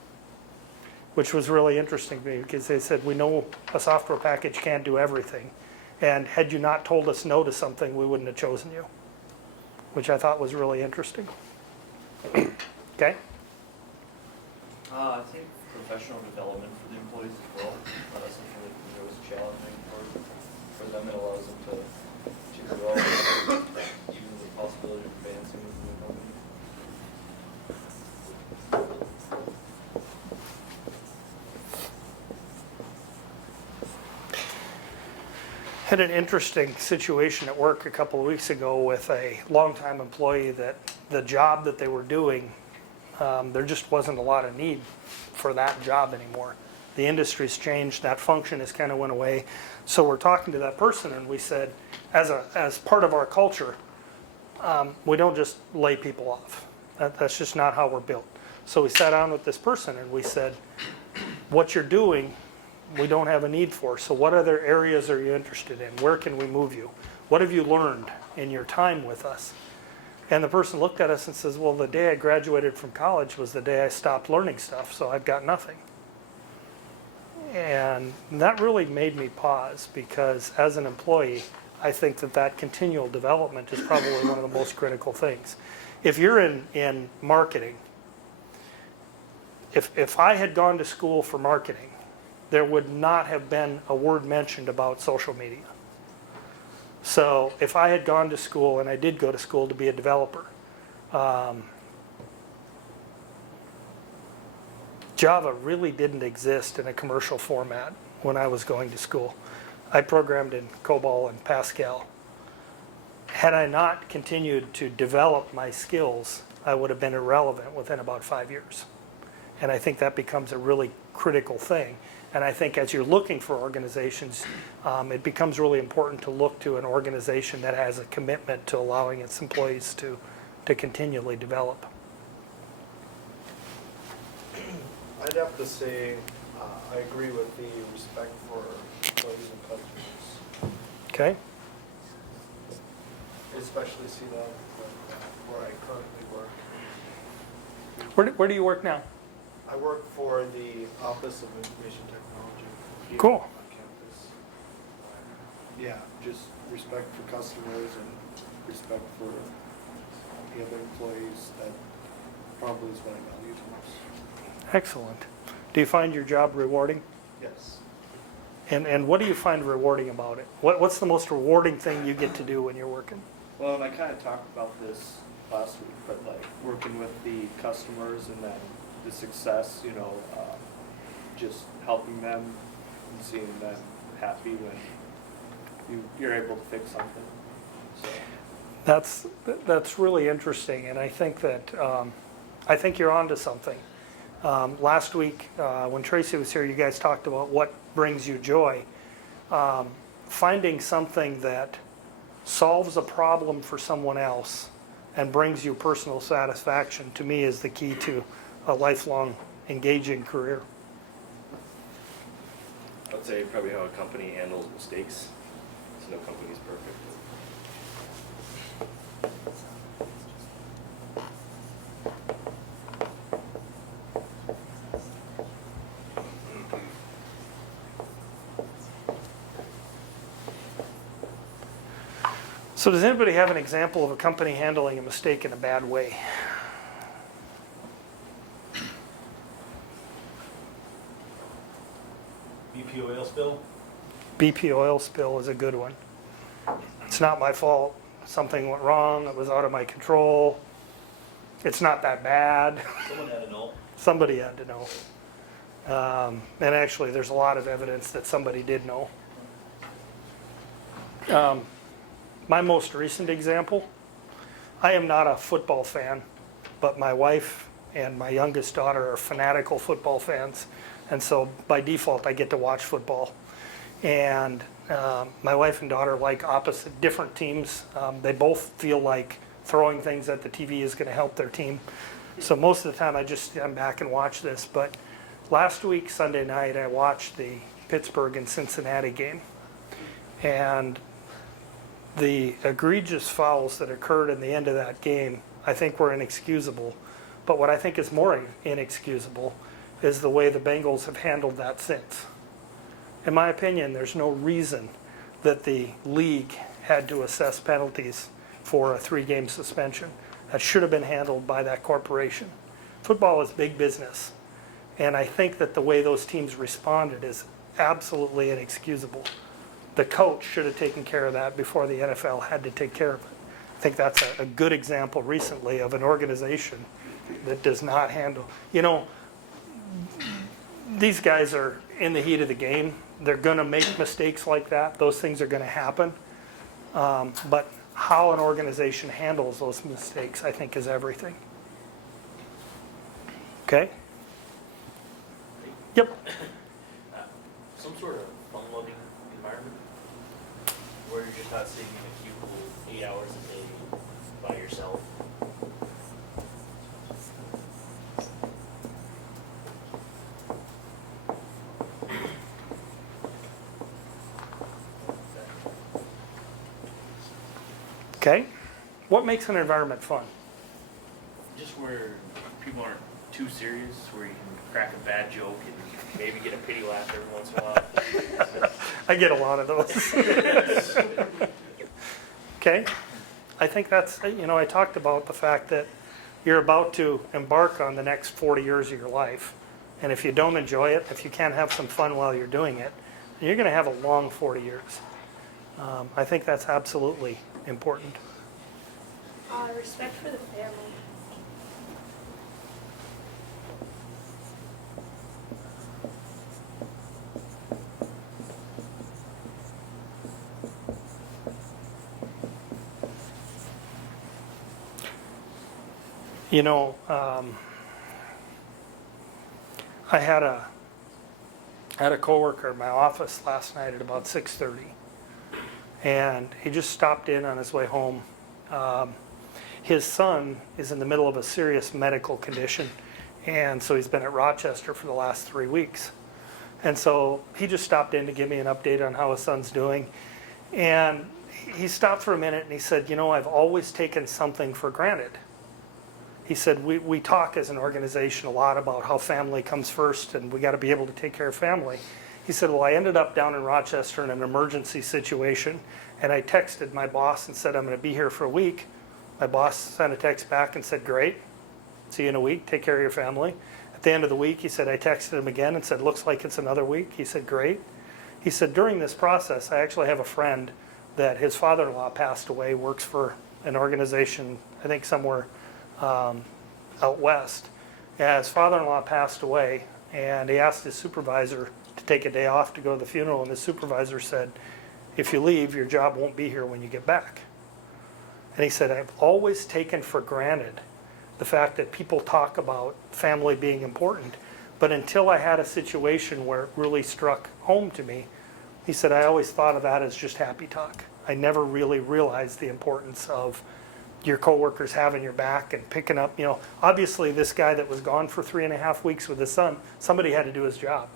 which was really interesting to me, because they said, we know a software package can't do everything. And had you not told us no to something, we wouldn't have chosen you, which I thought was really interesting. Okay? I think professional development for the employees as well. Something that was challenging for them. It allows them to grow, even with the possibility of advancing within the company. Had an interesting situation at work a couple of weeks ago with a longtime employee that the job that they were doing, there just wasn't a lot of need for that job anymore. The industry's changed, that function has kind of went away. So we're talking to that person and we said, as part of our culture, we don't just lay people off. That's just not how we're built. So we sat down with this person and we said, what you're doing, we don't have a need for. So what other areas are you interested in? Where can we move you? What have you learned in your time with us? And the person looked at us and says, well, the day I graduated from college was the day I stopped learning stuff, so I've got nothing. And that really made me pause, because as an employee, I think that that continual development is probably one of the most critical things. If you're in marketing, if I had gone to school for marketing, there would not have been a word mentioned about social media. So if I had gone to school, and I did go to school to be a developer, Java really didn't exist in a commercial format when I was going to school. I programmed in COBOL and Pascal. Had I not continued to develop my skills, I would have been irrelevant within about 5 years. And I think that becomes a really critical thing. And I think as you're looking for organizations, it becomes really important to look to an organization that has a commitment to allowing its employees to continually develop. I'd have to say, I agree with the respect for employees and customers. Okay? Especially see that where I currently work. Where do you work now? I work for the Office of Information Technology here Cool. on campus. Yeah, just respect for customers and respect for the other employees. That probably is what I value the most. Excellent. Do you find your job rewarding? Yes. And what do you find rewarding about it? What's the most rewarding thing you get to do when you're working? Well, and I kind of talked about this last week, but like working with the customers and then the success, you know, just helping them and seeing them happy when you're able to fix something. So. That's really interesting, and I think that I think you're onto something. Last week, when Tracy was here, you guys talked about what brings you joy. Finding something that solves a problem for someone else and brings you personal satisfaction, to me, is the key to a lifelong engaging career. I'd say probably how a company handles mistakes. So no company's perfect. So does anybody have an example of a company handling a mistake in a bad way? BP oil spill? BP oil spill is a good one. It's not my fault. Something went wrong. It was out of my control. It's not that bad. Someone had to know. Somebody had to know. And actually, there's a lot of evidence that somebody did know. My most recent example, I am not a football fan, but my wife and my youngest daughter are fanatical football fans. And so by default, I get to watch football. And my wife and daughter like opposite, different teams. They both feel like throwing things at the TV is going to help their team. So most of the time I just stand back and watch this. But last week, Sunday night, I watched the Pittsburgh and Cincinnati game. And the egregious fouls that occurred in the end of that game, I think were inexcusable. But what I think is more inexcusable is the way the Bengals have handled that since. In my opinion, there's no reason that the league had to assess penalties for a 3-game suspension. That should have been handled by that corporation. Football is big business. And I think that the way those teams responded is absolutely inexcusable. The coach should have taken care of that before the NFL had to take care of it. I think that's a good example recently of an organization that does not handle. You know, these guys are in the heat of the game. They're going to make mistakes like that. Those things are going to happen. But how an organization handles those mistakes, I think, is everything. Okay? Yep. Some sort of fun-loving environment where you're just not sitting in a cubicle 8 hours a day by yourself. Okay. What makes an environment fun? Just where people aren't too serious, where you can crack a bad joke and maybe get a pity laugh every once in a while. I get a lot of those. Okay, I think that's, I talked about the fact that you're about to embark on the next 40 years of your life. And if you don't enjoy it, if you can't have some fun while you're doing it, you're going to have a long 40 years. I think that's absolutely important. Respect for the family. I had a coworker in my office last night at about 6:30, and he just stopped in on his way home. His son is in the middle of a serious medical condition, and so he's been at Rochester for the last 3 weeks. And so he just stopped in to give me an update on how his son's doing. And he stopped for a minute and he said, I've always taken something for granted. He said, we talk as an organization a lot about how family comes first and we got to be able to take care of family. He said, well, I ended up down in Rochester in an emergency situation, and I texted my boss and said, I'm going to be here for a week. My boss sent a text back and said, great, see you in a week, take care of your family. At the end of the week, he said, I texted him again and said, looks like it's another week. He said, great. He said, during this process, I actually have a friend that his father-in-law passed away, works for an organization, I think somewhere out west. Yeah, his father-in-law passed away, and he asked his supervisor to take a day off to go to the funeral, and his supervisor said, if you leave, your job won't be here when you get back. And he said, I've always taken for granted the fact that people talk about family being important, but until I had a situation where it really struck home to me, he said, I always thought of that as just happy talk. I never really realized the importance of your coworkers having your back and picking up, obviously this guy that was gone for 3.5 weeks with his son, somebody had to do his job.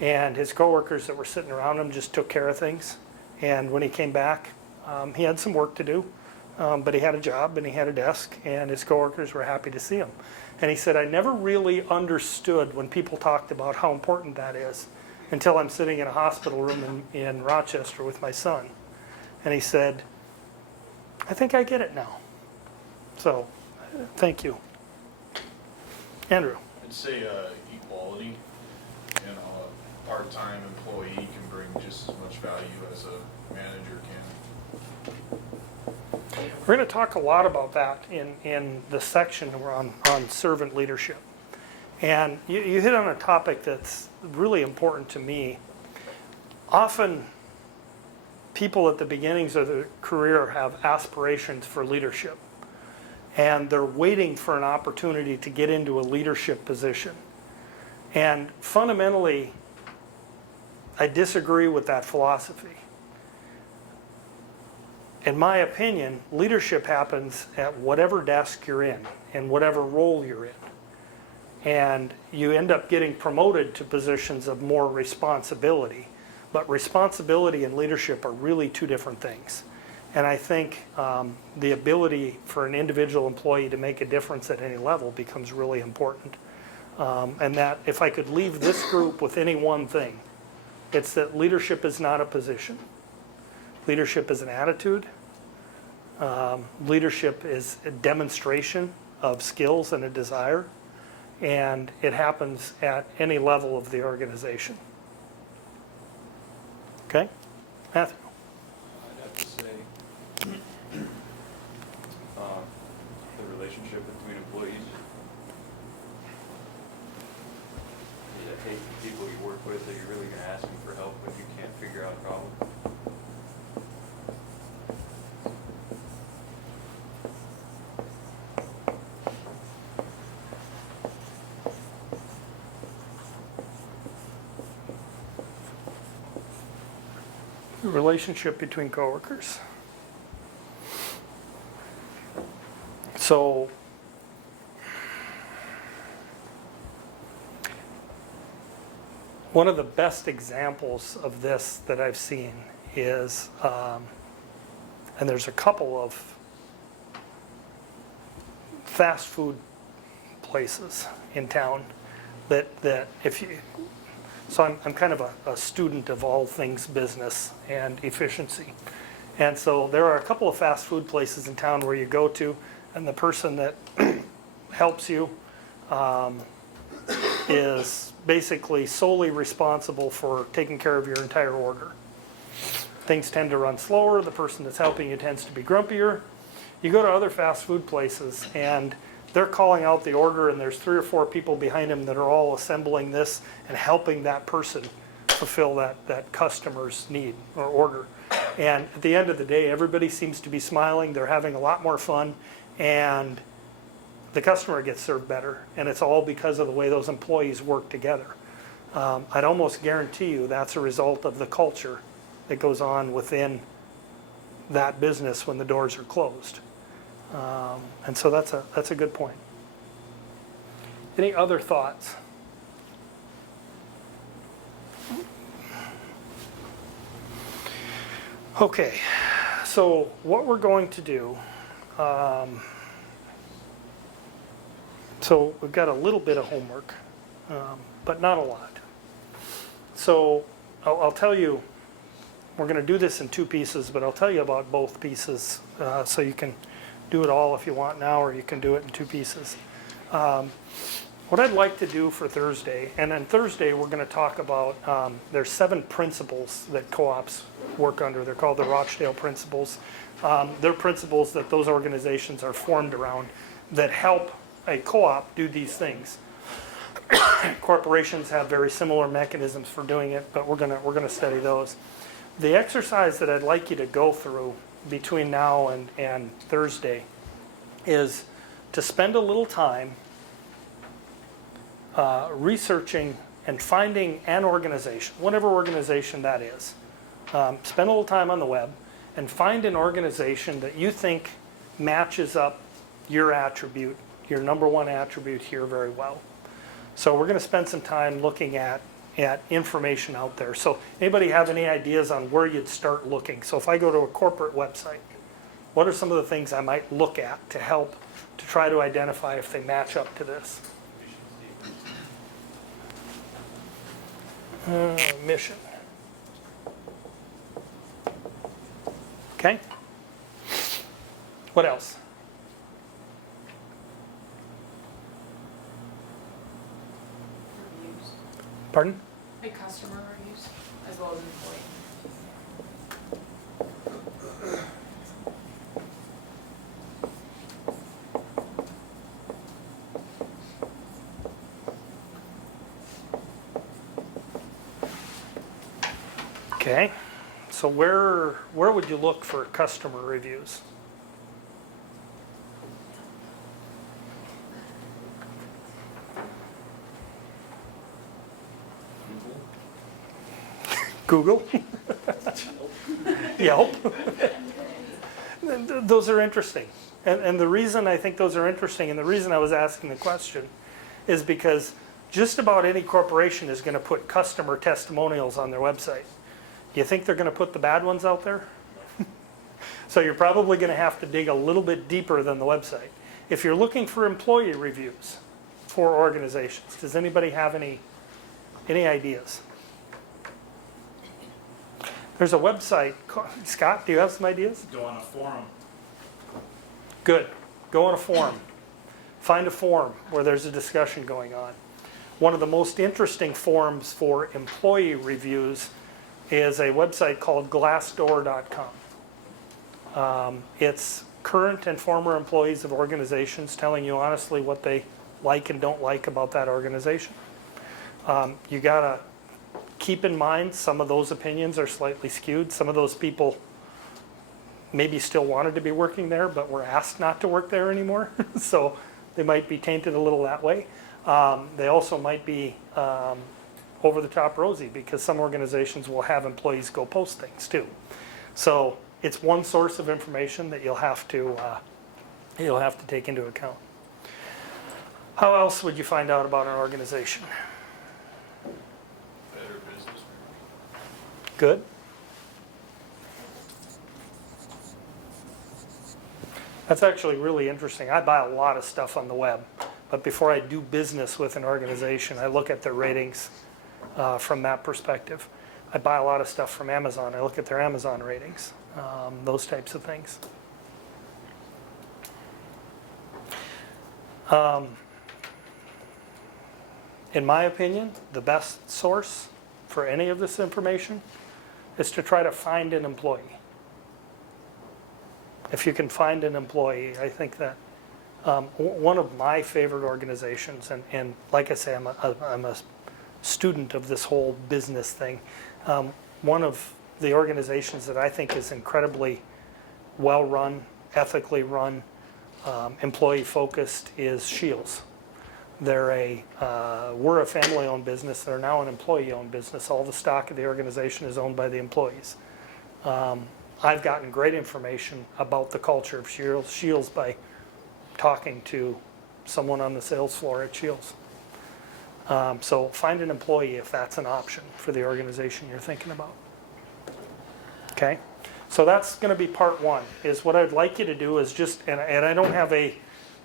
And his coworkers that were sitting around him just took care of things. And when he came back, he had some work to do, but he had a job and he had a desk, and his coworkers were happy to see him. And he said, I never really understood when people talked about how important that is until I'm sitting in a hospital room in Rochester with my son. And he said, I think I get it now. So, thank you. Andrew. I'd say equality. A part-time employee can bring just as much value as a manager can. We're going to talk a lot about that in the section we're on servant leadership. And you hit on a topic that's really important to me. Often, people at the beginnings of their career have aspirations for leadership, and they're waiting for an opportunity to get into a leadership position. And fundamentally, I disagree with that philosophy. In my opinion, leadership happens at whatever desk you're in whatever role you're in. And you end up getting promoted to positions of more responsibility. But responsibility and leadership are really two different things. And I think the ability for an individual employee to make a difference at any level becomes really important. And that if I could leave this group with any one thing, it's that leadership is not a position. Leadership is an attitude. Leadership is a demonstration of skills and a desire. And it happens at any level of the organization. Okay? Matthew? I'd have to say the relationship between employees. I hate the people you work with that you're really going to ask them for help when you can't figure out a problem. The relationship between coworkers. So, one of the best examples of this that I've seen is, and there's a couple of fast food places in town that if you, so I'm kind of a student of all things business and efficiency. And so there are a couple of fast food places in town where you go to, and the person that helps you is basically solely responsible for taking care of your entire order. Things tend to run slower, the person that's helping you tends to be grumpier. You go to other fast food places and they're calling out the order, and there's 3 or 4 people behind them that are all assembling this and helping that person fulfill that customer's need or order. And at the end of the day, everybody seems to be smiling, they're having a lot more fun, and the customer gets served better. And it's all because of the way those employees work together. I'd almost guarantee you that's a result of the culture that goes on within that business when the doors are closed. And so that's a good point. Any other thoughts? Okay, so what we're going to do, so we've got a little bit of homework, but not a lot. So I'll tell you, we're going to do this in 2 pieces, but I'll tell you about both pieces so you can do it all if you want now, or you can do it in 2 pieces. What I'd like to do for Thursday, and on Thursday we're going to talk about, there's 7 principles that co-ops work under. They're called the Rochdale Principles. They're principles that those organizations are formed around that help a co-op do these things. Corporations have very similar mechanisms for doing it, but we're gonna study those. The exercise that I'd like you to go through between now and Thursday is to spend a little time researching and finding an organization, whatever organization that is. Spend a little time on the web and find an organization that you think matches up your attribute, your number 1 attribute here very well. So we're going to spend some time looking at information out there. So anybody have any ideas on where you'd start looking? So if I go to a corporate website, what are some of the things I might look at to help to try to identify if they match up to this? Mission. Okay. What else? Reviews, Pardon? like customer reviews, as well as employee. Okay. So where would you look for customer reviews? Google? Yelp? Those are interesting. And the reason I think those are interesting, and the reason I was asking the question, is because just about any corporation is going to put customer testimonials on their website. You think they're going to put the bad ones out there? So you're probably going to have to dig a little bit deeper than the website. If you're looking for employee reviews for organizations, does anybody have any ideas? There's a website. Scott, do you have some ideas? Go on a forum. Good. Go on a forum. Find a forum where there's a discussion going on. One of the most interesting forums for employee reviews is a website called glassdoor.com. It's current and former employees of organizations telling you honestly what they like and don't like about that organization. You gotta keep in mind some of those opinions are slightly skewed. Some of those people maybe still wanted to be working there but were asked not to work there anymore. So they might be tainted a little that way. They also might be over the top rosy because some organizations will have employees go post things too. So it's one source of information that you'll have to take into account. How else would you find out about an organization? Better Business Bureau. Good. That's actually really interesting. I buy a lot of stuff on the web, but before I do business with an organization, I look at their ratings from that perspective. I buy a lot of stuff from Amazon. I look at their Amazon ratings, those types of things. In my opinion, the best source for any of this information is to try to find an employee. If you can find an employee, I think that one of my favorite organizations, and like I say, I'm a student of this whole business thing. One of the organizations that I think is incredibly well run, ethically run, employee focused is Shields. We're a family-owned business. They're now an employee-owned business. All the stock of the organization is owned by the employees. I've gotten great information about the culture of Shields by talking to someone on the sales floor at Shields. So find an employee if that's an option for the organization you're thinking about. Okay? So that's going to be part one, is what I'd like you to do is just, and I don't have this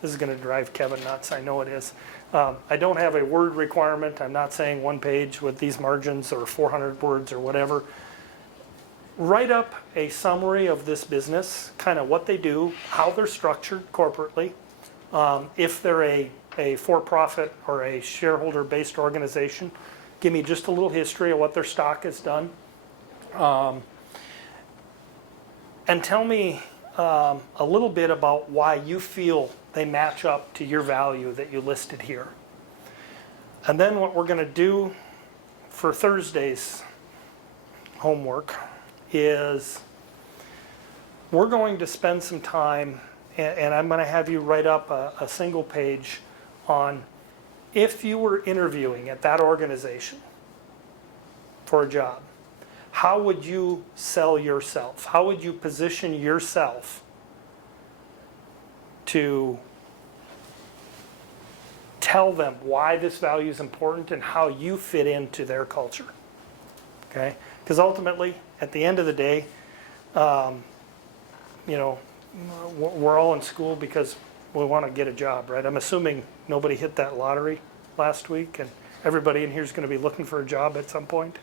is going to drive Kevin nuts, I know it is. I don't have a word requirement. I'm not saying one page with these margins or 400 words or whatever. Write up a summary of this business, kind of what they do, how they're structured corporately, if they're a for-profit or a shareholder-based organization. Give me just a little history of what their stock has done. And tell me a little bit about why you feel they match up to your value that you listed here. And then what we're going to do for Thursday's homework is we're going to spend some time, and I'm going to have you write up a single page on if you were interviewing at that organization for a job, how would you sell yourself? How would you position yourself to tell them why this value is important and how you fit into their culture? Okay? Because ultimately, at the end of the day, we're all in school because we want to get a job, right? I'm assuming nobody hit that lottery last week, and everybody in here is going to be looking for a job at some point.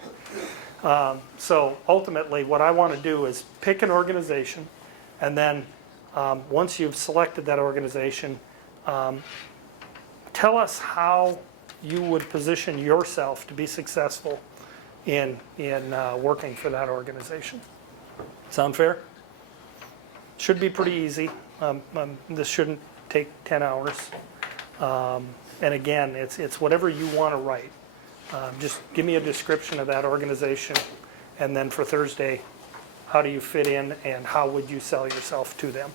So ultimately, what I want to do is pick an organization, and then once you've selected that organization, tell us how you would position yourself to be successful in working for that organization. Sound fair? Should be pretty easy. This shouldn't take 10 hours. And again, it's whatever you want to write. Just give me a description of that organization, and then for Thursday, how do you fit in and how would you sell yourself to them?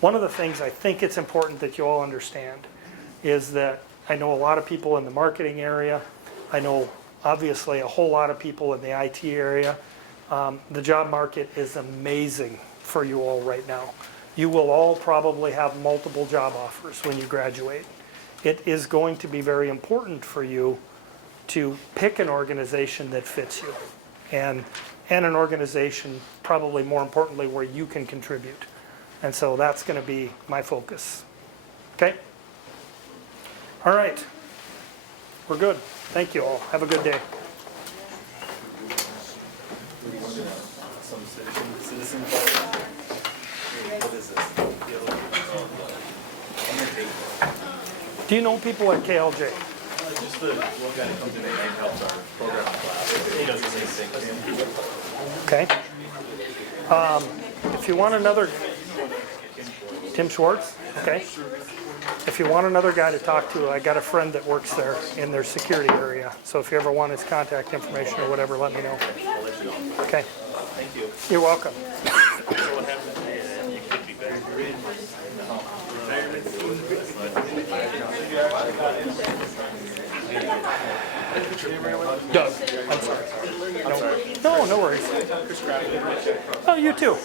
One of the things I think it's important that you all understand is that I know a lot of people in the marketing area. I know obviously a whole lot of people in the IT area. The job market is amazing for you all right now. You will all probably have multiple job offers when you graduate. It is going to be very important for you to pick an organization that fits you, and an organization, probably more importantly, where you can contribute. And so that's going to be my focus. Okay? All right. We're good. Thank you all. Have a good day. Some citizen. What is this? I'm gonna take it. Do you know people at KLJ? Just the one guy that comes in and helps our program class. He does the same thing. Okay. If you want another, Tim Schwartz? Okay. If you want another guy to talk to, I got a friend that works there in their security area. So if you ever want his contact information or whatever, let me know. Okay. Thank you. You're welcome. What happened today is that it could be better. Doug, I'm sorry. No worries. Oh, you too.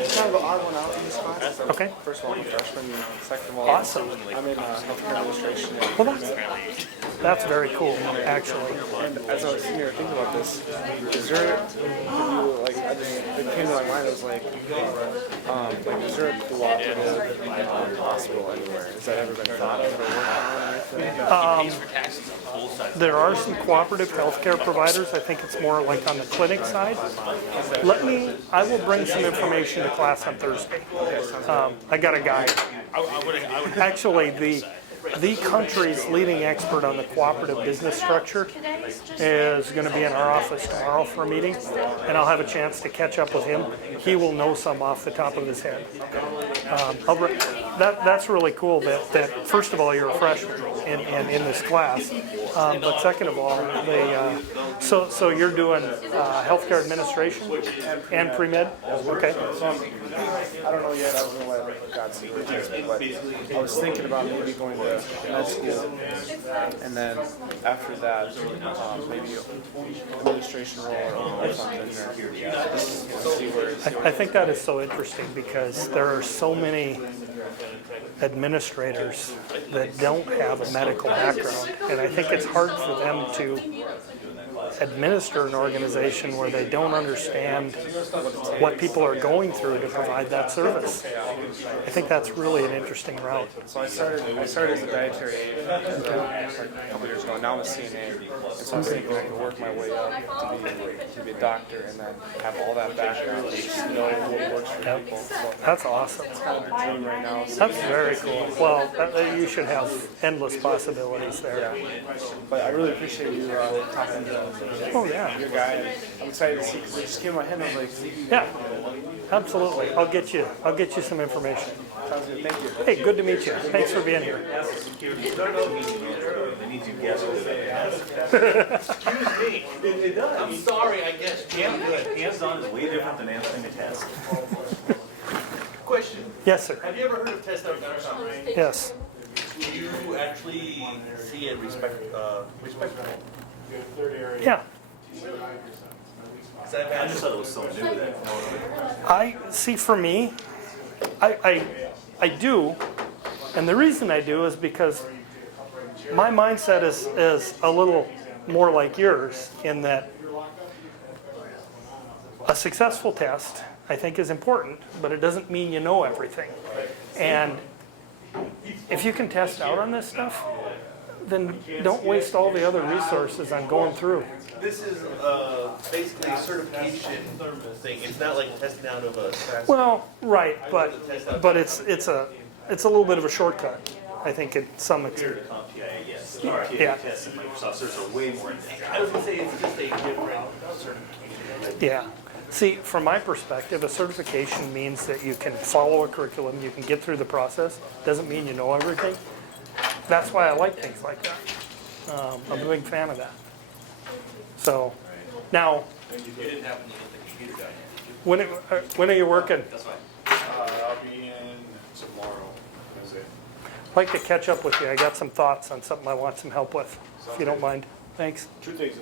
It's kind of an odd one out in this class. Okay. First of all, I'm a freshman, second of all, Awesome. I'm in healthcare administration. Well, that's very cool, actually. And as I was sitting here thinking about this, is there, have you like it came to my mind, it was like, is there a cooperative hospital anywhere? Has that ever been thought of or worked on or anything? There are some cooperative healthcare providers. I think it's more like on the clinic side. I will bring some information to class on Thursday. I got a guy. Actually, the country's leading expert on the cooperative business structure is going to be in our office tomorrow for a meeting, and I'll have a chance to catch up with him. He will know some off the top of his head. That's really cool that first of all, you're a freshman in this class, but second of all, so you're doing healthcare administration and pre-med? Okay. I don't know yet. I was going to let God see what it is, but I was thinking about maybe going to med school, and then after that, maybe administration role or something. See where I think that is so interesting because there are so many administrators that don't have a medical background, and I think it's hard for them to administer an organization where they don't understand what people are going through to provide that service. I think that's really an interesting route. So I started as a dietary aide like a couple years ago. Now I'm a CNA, and so I was thinking I could work my way up to be a doctor, and then have all that background, and just know what works for people. So That's awesome. that's kind of my dream right now. So That's very cool. Well, you should have endless possibilities there. but I really appreciate you talking to Oh yeah, your guy. And I'm excited to see because it just came in my head. And I was like, yeah, absolutely. I'll get you some information. sounds good. Thank you. Hey, good to meet you. Thanks for being here. Excuse me. I'm sorry, I guess. Hands-on is way different than answering a test. Question. Yes, sir. Have you ever heard of test outcome? Yes. Do you actually see it respectful? Yeah. I just thought it was so new that. I see. For me, I do, and the reason I do is because my mindset is a little more like yours in that a successful test, I think, is important, but it doesn't mean you know everything. And if you can test out on this stuff, then don't waste all the other resources on going through. This is basically a certification thing. It's not like testing out of a class. Well, right, but it's a little bit of a shortcut, I think, at some extent. Yes. Yeah. Tests and Microsoft certs are way more in-depth. I was gonna say it's just a different certification. Yeah. See, from my perspective, a certification means that you can follow a curriculum, you can get through the process. Doesn't mean you know everything. That's why I like things like that. I'm a big fan of that. So, now, You didn't happen to get the computer guy, did you? when are you working? That's fine. I'll be in tomorrow, Wednesday. I'd like to catch up with you. I got some thoughts on something I want some help with, if you don't mind. Thanks. Truth is,